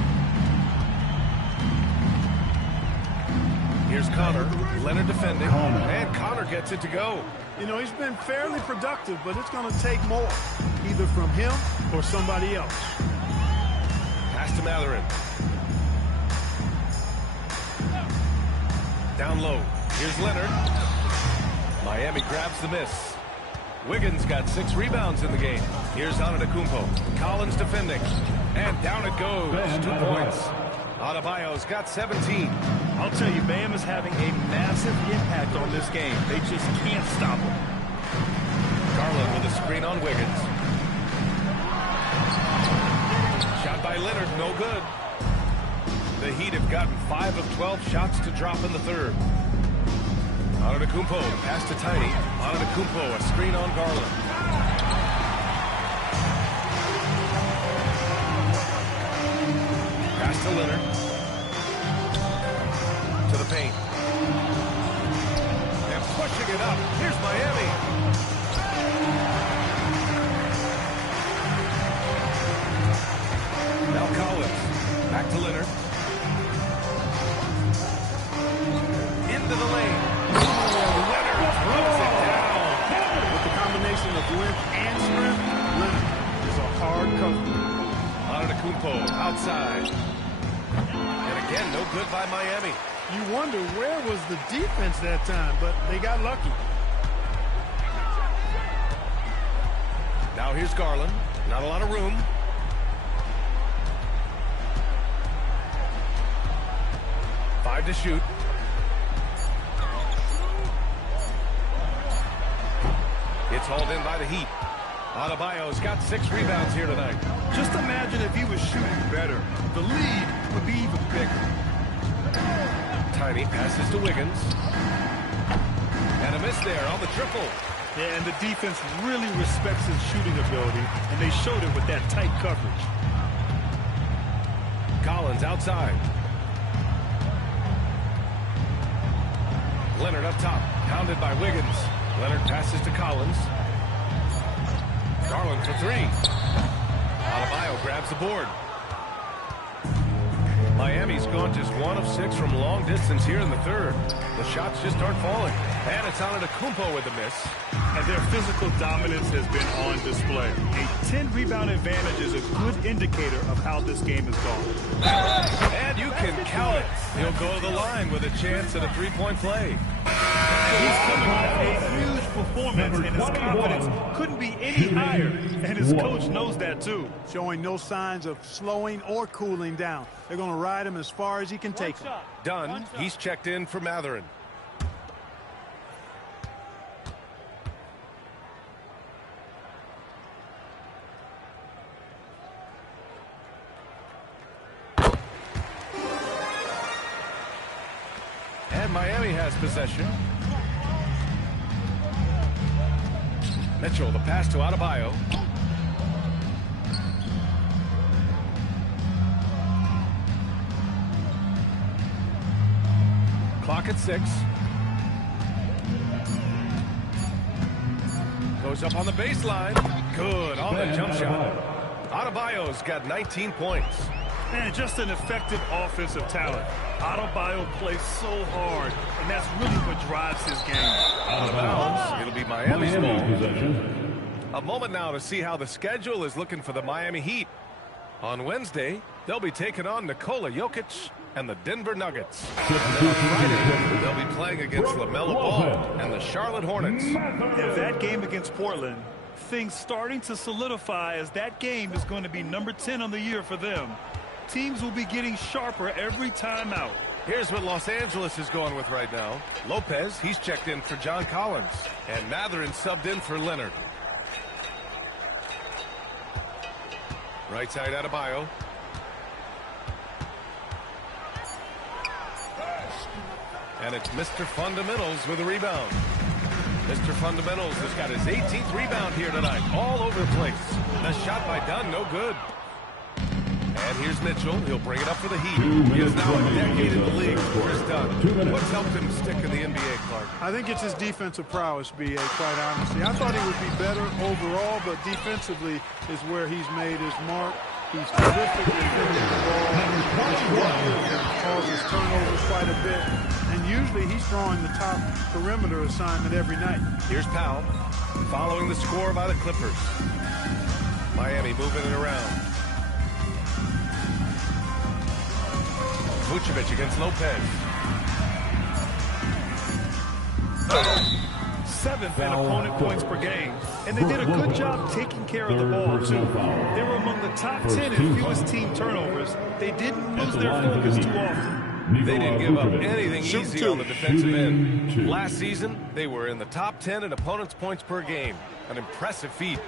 Here's Connor. Leonard defending. And Connor gets it to go. You know, he's been fairly productive, but it's going to take more. Either from him or somebody else. Pass to Mathurin. Down low. Here's Leonard. Miami grabs the miss. Wiggins got 6 rebounds in the game. Here's Antetokounmpo. Collins defending. And down it goes. 2 points. Adebayo's got 17. I'll tell you, Bam is having a massive impact on this game. They just can't stop him. Garland with a screen on Wiggins. Shot by Leonard, no good. The Heat have gotten 5 of 12 shots to drop in the third. Antetokounmpo, pass to Tiny. Antetokounmpo, a screen on Garland. to Leonard. To the paint. And pushing it up. Here's Miami. Now Collins. Back to Leonard. Into the lane. Leonard throws it down. With the combination of length and strength, Leonard is a hard cover. Antetokounmpo outside. And again, no good by Miami. You wonder where was the defense that time, but they got lucky. Now here's Garland. Not a lot of room. Five to shoot. It's hauled in by the Heat. Adebayo's got 6 rebounds here tonight. Just imagine if he was shooting better. The lead would be even bigger. Tiny passes to Wiggins. And a miss there on the triple. Yeah, and the defense really respects his shooting ability, and they showed it with that tight coverage. Collins outside. Leonard up top, pounded by Wiggins. Leonard passes to Collins. Garland for 3. Adebayo grabs the board. Miami's gone just 1 of 6 from long distance here in the third. The shots just aren't falling. And it's Antetokounmpo with the miss. And their physical dominance has been on display. A 10-rebound advantage is a good indicator of how this game has gone. And you can count it. He'll go to the line with a chance at a 3-point play. He's coming off a huge performance, and his confidence couldn't be any higher. And his coach knows that, too. Showing no signs of slowing or cooling down. They're going to ride him as far as he can take him. Dunn, he's checked in for Mathurin. And Miami has possession. Mitchell, the pass to Adebayo. Clock at 6. Goes up on the baseline. Good on the jump shot. Adebayo's got 19 points. And just an effective offensive talent. Adebayo plays so hard, and that's really what drives his game. Out of bounds. It'll be Miami's ball. A moment now to see how the schedule is looking for the Miami Heat. On Wednesday, they'll be taking on Nikola Jokic and the Denver Nuggets. And then on Friday, they'll be playing against LaMelo Ball and the Charlotte Hornets. In that game against Portland, things starting to solidify as that game is going to be number 10 on the year for them. Teams will be getting sharper every time out. Here's what Los Angeles is going with right now. Lopez, he's checked in for John Collins. And Mathurin subbed in for Leonard. Right side Adebayo. And it's Mr. Fundamentals with a rebound. Mr. Fundamentals has got his 18th rebound here tonight. All over the place. The shot by Dunn, no good. And here's Mitchell. He'll bring it up for the Heat. He is now a decade in the league. Chris Dunn. What's helped him stick in the NBA, Clark? I think it's his defensive prowess, B.A., quite honestly. I thought he would be better overall, but defensively is where he's made his mark. He's terrific at finishing the ball. Causes turnovers quite a bit. And usually he's drawing the top perimeter assignment every night. Here's Powell following the score by the Clippers. Miami moving it around. Vucevic against Lopez. 7th in opponent points per game. And they did a good job taking care of the ball, too. They were among the top 10 in fewest team turnovers. They didn't lose their focus too often. They didn't give up anything easy on the defensive end. Last season, they were in the top 10 in opponents' points per game. An impressive feat.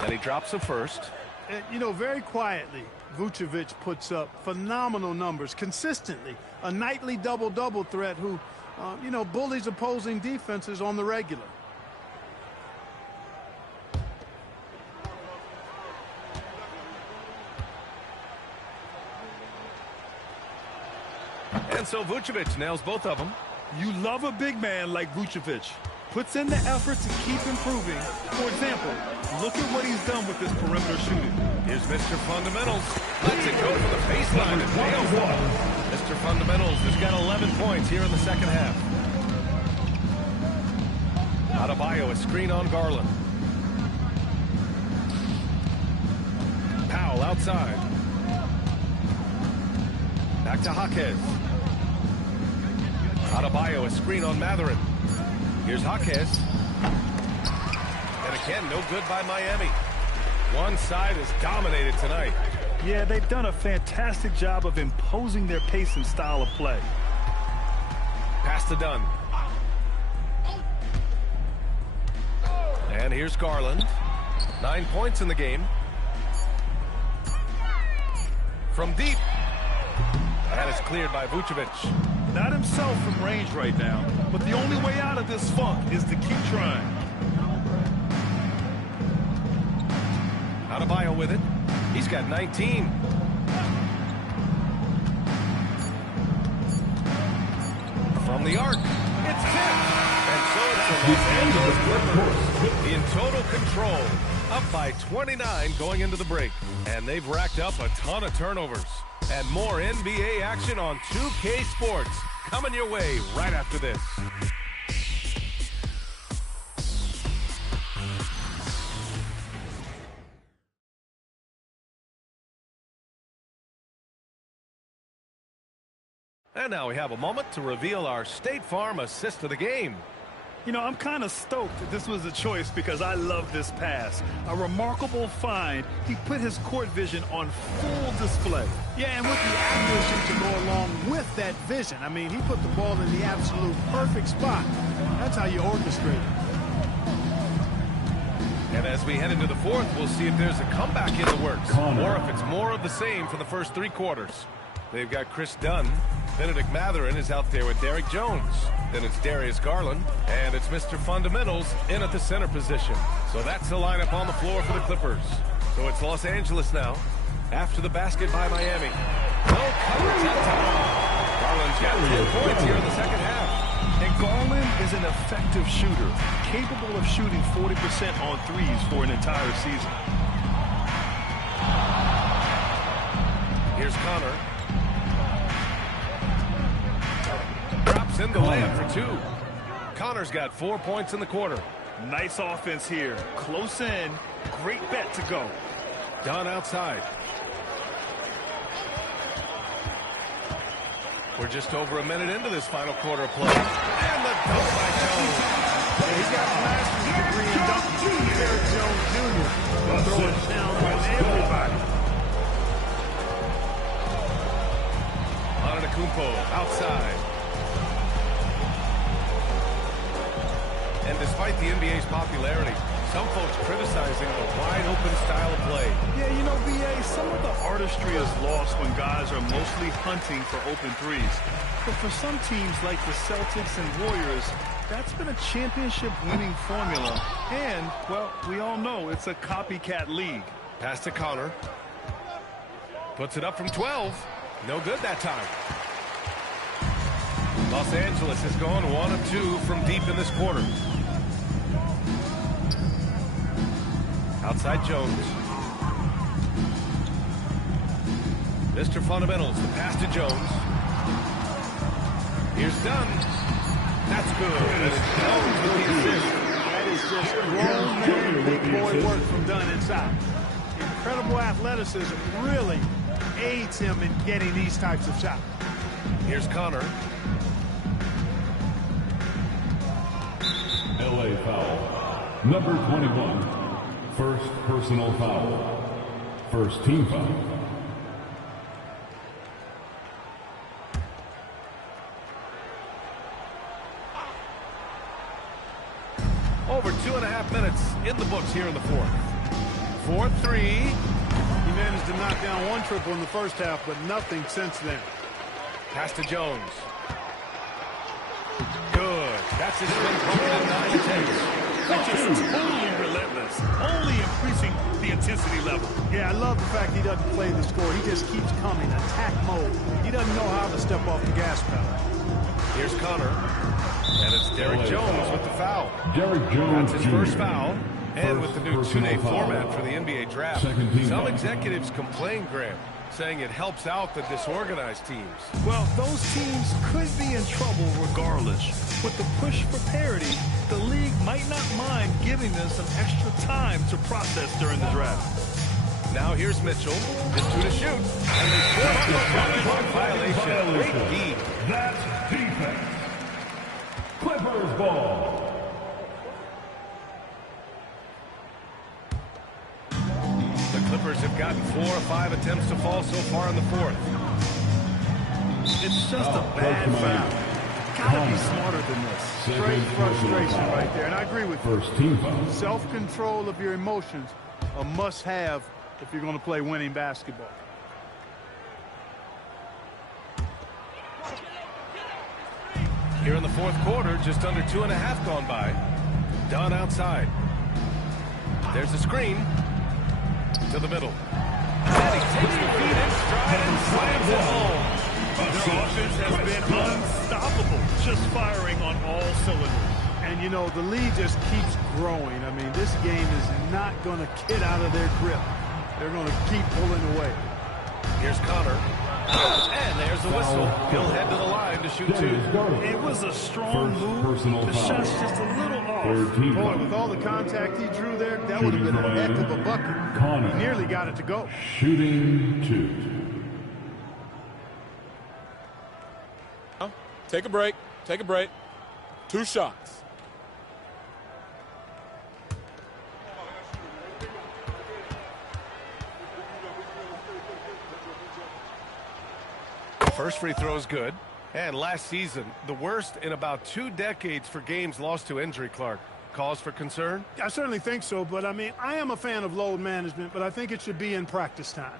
And he drops the first. And, you know, very quietly, Vucevic puts up phenomenal numbers consistently. A nightly double-double threat who, you know, bullies opposing defenses on the regular. And so Vucevic nails both of them. You love a big man like Vucevic. Puts in the effort to keep improving. For example, look at what he's done with his perimeter shooting. Here's Mr. Fundamentals. Lets it go for the baseline and nails one. Mr. Fundamentals has got 11 points here in the second half. Adebayo, a screen on Garland. Powell outside. Back to Jaquez. Adebayo, a screen on Mathurin. Here's Jaquez. And again, no good by Miami. One side is dominated tonight. Yeah, they've done a fantastic job of imposing their pace and style of play. Pass to Dunn. And here's Garland. 9 points in the game. From deep. That is cleared by Vucevic. Not himself from range right now, but the only way out of this funk is to keep trying. Adebayo with it. He's got 19. From the arc. It's tipped. And so it's the Los Angeles Clippers in total control. Up by 29 going into the break. And they've racked up a ton of turnovers. And more NBA action on 2K Sports coming your way right after this. And now we have a moment to reveal our State Farm assist of the game. You know, I'm kind of stoked that this was a choice because I love this pass. A remarkable find. He put his court vision on full display. Yeah, and with the accuracy to go along with that vision. I mean, he put the ball in the absolute perfect spot. That's how you orchestrate it. And as we head into the fourth, we'll see if there's a comeback in the works. Or if it's more of the same for the first three quarters. They've got Chris Dunn. Bennedict Mathurin is out there with Derrick Jones. Then it's Darius Garland. And it's Mr. Fundamentals in at the center position. So that's the lineup on the floor for the Clippers. So it's Los Angeles now. After the basket by Miami. No coverage that time. Garland's got 10 points here in the second half. And Garland is an effective shooter, capable of shooting 40% on threes for an entire season. Here's Connor. Drops in the layup for two. Connor's got 4 points in the quarter. Nice offense here. Close in. Great bet to go. Dunn outside. We're just over a minute into this final quarter of play. And the dunk by Jones. He's got a master's degree in dunking. Derrick Jones Jr. throwing down on everybody. Antetokounmpo outside. And despite the NBA's popularity, some folks criticizing the wide-open style of play. Yeah, you know, B.A., some of the artistry is lost when guys are mostly hunting for open threes. But for some teams like the Celtics and Warriors, that's been a championship-winning formula. And, well, we all know it's a copycat league. Pass to Connor. Puts it up from 12. No good that time. Los Angeles has gone 1 of 2 from deep in this quarter. Outside Jones. Mr. Fundamentals, the pass to Jones. Here's Dunn. That's good. Jones with the assist. That is just grown man, big boy work from Dunn inside. Incredible athleticism really aids him in getting these types of shots. Here's Connor. LA foul. Number 21. First personal foul. First team foul. Over 2.5 minutes in the books here in the fourth. 4-3. He managed to knock down one triple in the first half, but nothing since then. Pass to Jones. Good. That's his been in 9 attempts. Which is totally relentless, only increasing the intensity. intensity level. Yeah, I love the fact he doesn't play the score. He just keeps coming, attack mode. He doesn't know how to step off the gas pedal. Here's Connor. And it's Derrick Jones with the foul. Derrick Jones That's his first foul. And with the new two-day format for the NBA draft, some executives complain, Graham, saying it helps out the disorganized teams. Well, those teams could be in trouble regardless. With the push for parity, the league might not mind giving them some extra time to process during the draft. Now here's Mitchell. Just two to shoot. And they force the shot violation. Great D. That's defense. Clippers ball. The Clippers have gotten 4 or 5 attempts to fall so far in the fourth. It's just a bad foul. Gotta be smarter than this. Straight frustration right there, and I agree with you. First team foul. Self-control of your emotions, a must-have if you're going to play winning basketball. Here in the fourth quarter, just under 2.5 gone by. Dunn outside. There's a screen to the middle. And he takes the feed in stride and slams it home. Their offense has been unstoppable, just firing on all cylinders. And, you know, the lead just keeps growing. I mean, this game is not going to get out of their grip. They're going to keep pulling away. Here's Connor. And there's the whistle. He'll head to the line to shoot 2. It was a strong move. The shot's just a little off. Boy, with all the contact he drew there, that would have been a heck of a bucket. He nearly got it to go. Shooting 2. Take a break. Take a break. 2 shots. First free throw is good. And last season, the worst in about 2 decades for games lost to injury, Clark. Cause for concern? I certainly think so, but I mean, I am a fan of load management, but I think it should be in practice time.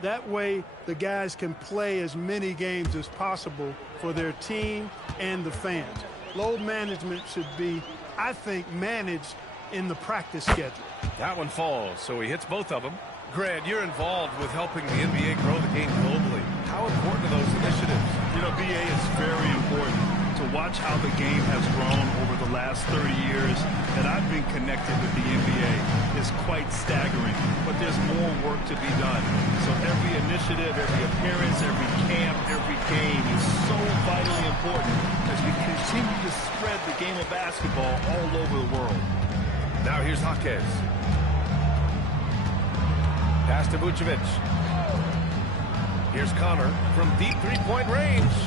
That way, the guys can play as many games as possible for their team and the fans. Load management should be, I think, managed in the practice schedule. That one falls, so he hits both of them. Grant, you're involved with helping the NBA grow the game globally. How important are those initiatives? You know, BA is very important. To watch how the game has grown over the last 30 years that I've been connected with the NBA is quite staggering. But there's more work to be done. So every initiative, every appearance, every camp, every game is so vitally important as we continue to spread the game of basketball all over the world. Now here's Jaquez. Pass to Vucevic. Here's Connor from deep three-point range.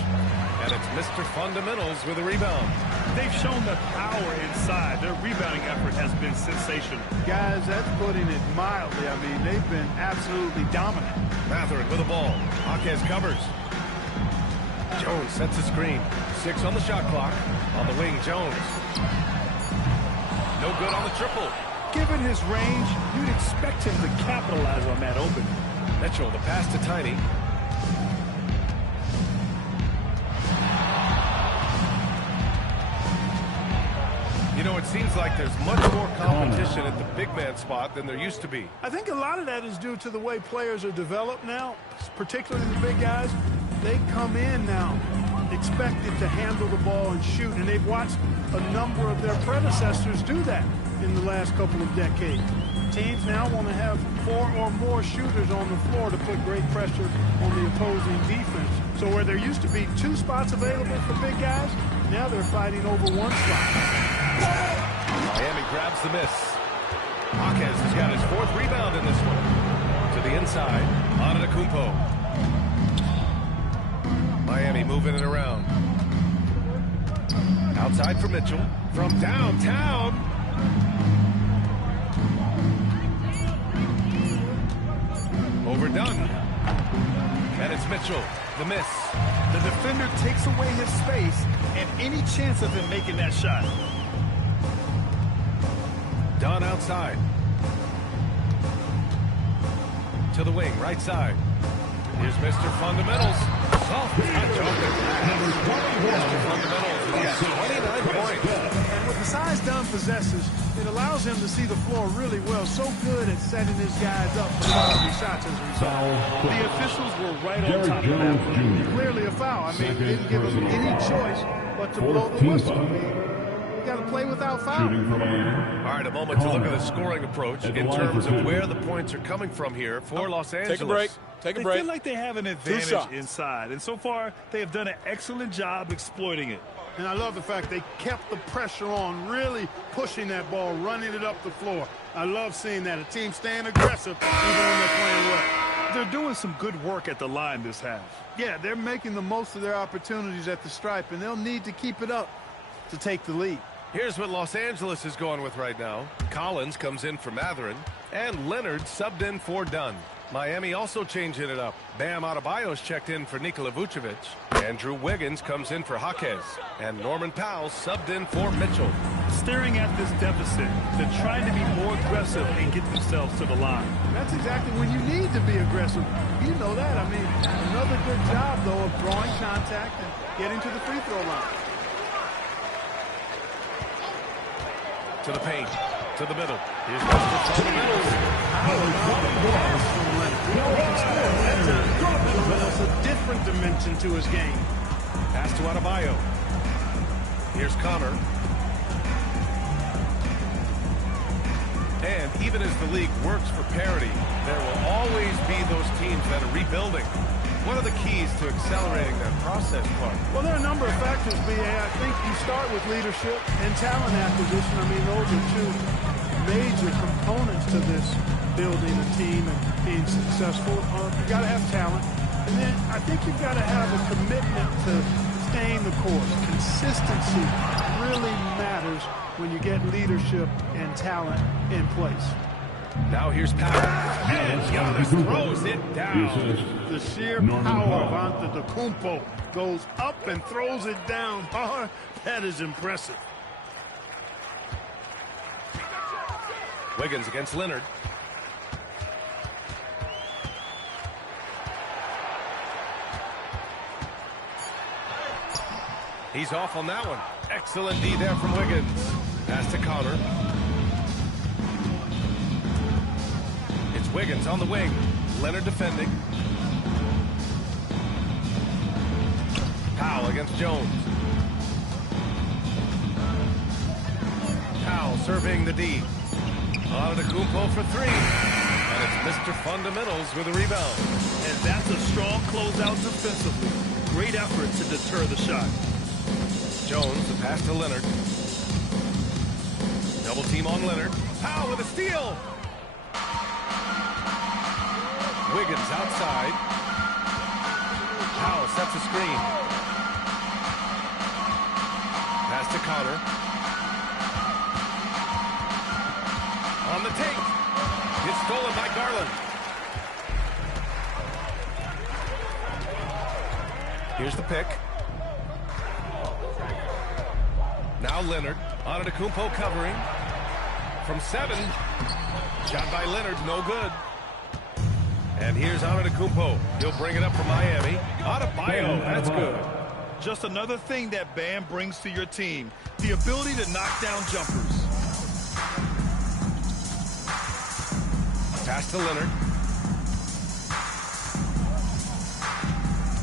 And it's Mr. Fundamentals with a rebound. They've shown the power inside. Their rebounding effort has been sensational. Guys, that's putting it mildly. I mean, they've been absolutely dominant. Matherin with the ball. Jaquez covers. Jones sets a screen. 6 on the shot clock. On the wing, Jones. No good on the triple. Given his range, you'd expect him to capitalize on that opening. Mitchell, the pass to Tiny. You know, it seems like there's much more competition at the big man spot than there used to be. I think a lot of that is due to the way players are developed now, particularly the big guys. They come in now expected to handle the ball and shoot, and they've watched a number of their predecessors do that in the last couple of decades. Teams now want to have 4 or more shooters on the floor to put great pressure on the opposing defense. So where there used to be 2 spots available for big guys, now they're fighting over 1 spot. Miami grabs the miss. Jaquez has got his 4th rebound in this one. To the inside, Antetokounmpo. Miami moving it around. Outside for Mitchell. From downtown. Overdone. And it's Mitchell. The miss. The defender takes away his space and any chance of him making that shot. Dunn outside. To the wing, right side. Here's Mr. Fundamentals. Soft touch off the glass. Mr. Fundamentals has got 29 points. And with the size Dunn possesses, It allows him to see the floor really well. So good at setting his guys up for quality shots as a result. The officials were right on top of that one. Clearly a foul. I mean, didn't give him any choice but to blow the whistle. You got to play without foul. All right, a moment to look at the scoring approach in terms of where the points are coming from here for Los Angeles. Take a break. Take a They break. feel like they have an advantage inside, and so far they have done an excellent job exploiting it. And I love the fact they kept the pressure on, really pushing that ball, running it up the floor. I love seeing that. A team staying aggressive even when they're playing well. They're doing some good work at the line this half. Yeah, they're making the most of their opportunities at the stripe, and they'll need to keep it up to take the lead. Here's what Los Angeles is going with right now. Collins comes in for Mathurin, and Leonard subbed in for Dunn. Miami also changing it up. Bam Adebayo's checked in for Nikola Vucevic. Andrew Wiggins comes in for Jaquez. And Norman Powell subbed in for Mitchell. Staring at this deficit, they're trying to be more aggressive and get themselves to the line. That's exactly when you need to be aggressive. You know that. I mean, another good job, though, of drawing contact and getting to the free throw line. To the paint. To the middle. Here's Mr. Fundamentals. That's a different dimension to his game. Pass to Adebayo. Here's Connor. And even as the league works for parity, there will always be those teams that are rebuilding. What are the keys to accelerating that process, Clark? Well, there are a number of factors, B.A. I think you start with leadership and talent acquisition. I mean, those are two major components to this building a team and being successful. You've got to have talent. And then I think you've got to have a commitment to staying the course. Consistency really matters when you get leadership and talent in place. Now here's Powell. And Giannis throws it down. The sheer power of Antetokounmpo goes up and throws it down hard. That is impressive. Wiggins against Leonard. He's off on that one. Excellent D there from Wiggins. Pass to Connor. It's Wiggins on the wing. Leonard defending. Powell against Jones. Powell surveying the D. Antetokounmpo for three. And it's Mr. Fundamentals with a rebound. And that's a strong closeout defensively. Great effort to deter the shot. Jones, the pass to Leonard. Double team on Leonard. Powell with a steal. Wiggins outside. Powell sets a screen. Pass to Connor. On the take. It's stolen by Garland. Here's the pick. Now Leonard. Antetokounmpo covering. From 7. Shot by Leonard, no good. And here's Antetokounmpo. He'll bring it up for Miami. Adebayo, that's good. Just another thing that Bam brings to your team. The ability to knock down jumpers. Pass to Leonard.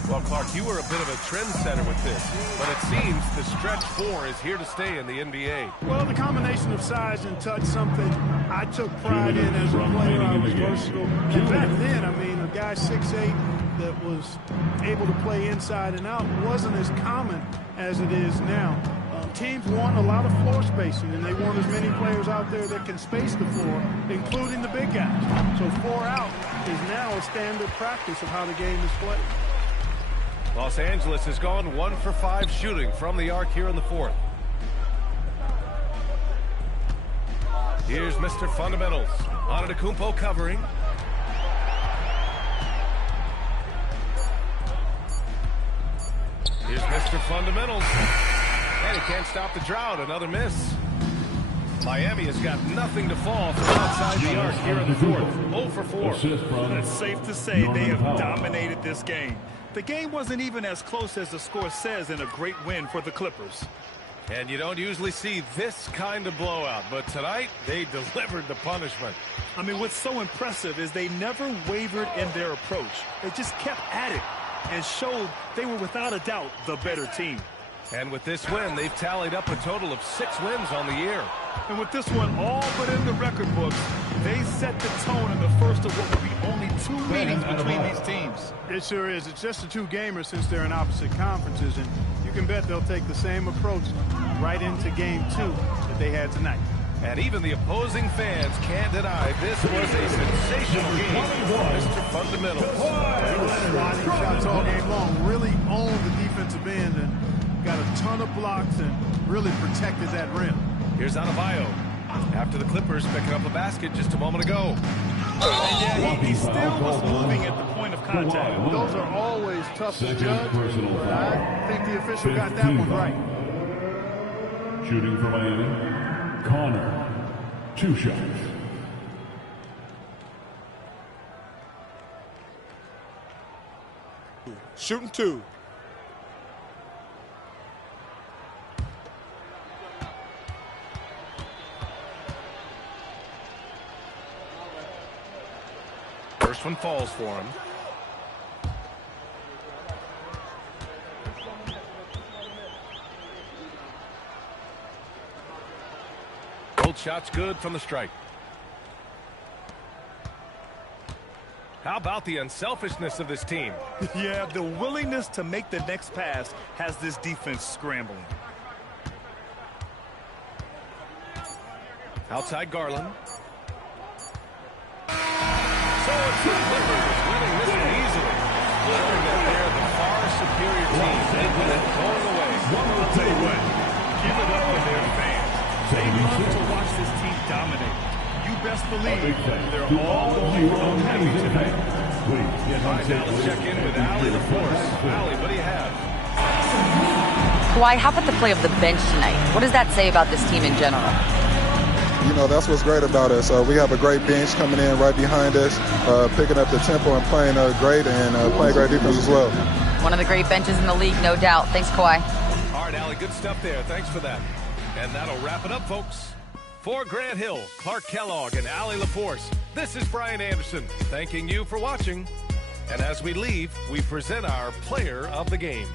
Well, Clark, you were a bit of a trendsetter with this, but it seems the stretch 4 is here to stay in the NBA. Well, the combination of size and touch, something I took pride in as a player. I was versatile. And back then, I mean, a guy 6'8" that was able to play inside and out wasn't as common as it is now. Teams want a lot of floor spacing, and they want as many players out there that can space the floor, including the big guys. So 4 out is now a standard practice of how the game is played. Los Angeles has gone 1 for 5 shooting from the arc here in the 4th. Here's Mr. Fundamentals. Antetokounmpo covering. Here's Mr. Fundamentals. And he can't stop the drought. Another miss. Miami has got nothing to fall from outside the arc here in the 4th. 0 for 4. It's safe to say they have dominated this game. The game wasn't even as close as the score says in a great win for the Clippers. And you don't usually see this kind of blowout, but tonight they delivered the punishment. I mean, what's so impressive is they never wavered in their approach. They just kept at it and showed they were without a doubt the better team. And with this win, they've tallied up a total of 6 wins on the year. And with this one all but in the record books, they set the tone in the first of what will be only 2 meetings between these teams. It sure is. It's just a 2-gamer since they're in opposite conferences, and you can bet they'll take the same approach right into game 2 that they had tonight. And even the opposing fans can't deny this was a sensational game for Mr. Fundamentals. He was sliding shots all game long, really owned the defensive end and got a ton of blocks and really protected that rim. Here's Adebayo after the Clippers picking up a basket just a moment ago. And yeah, he still was moving at the point of contact. Those are always tough to judge, but I think the official got that one right. Shooting for Miami, Connor. 2 shots. Shooting 2. First one falls for him. Both shots good from the stripe. How about the unselfishness of this team? Yeah, the willingness to make the next pass has this defense scrambling. Outside Garland. So it's the Clippers winning this one easily. Showing that they're the far superior team. They win it going away. I'll tell you what, give it up for their fans. They love to watch this team dominate. You best believe they're all going home happy tonight. All right, now let's check in with Allie LaForce. Allie, what do you have? Kawhi, how about the play of the bench tonight? What does that say about this team in general? You know, that's what's great about us. We have a great bench coming in right behind us, picking up the tempo and playing great and playing great defense as well. One of the great benches in the league, no doubt. Thanks, Kawhi. All right, Allie, good stuff there. Thanks for that. And that'll wrap it up, folks. For Grant Hill, Clark Kellogg, and Allie LaForce, this is Brian Anderson thanking you for watching. And as we leave, we present our player of the game.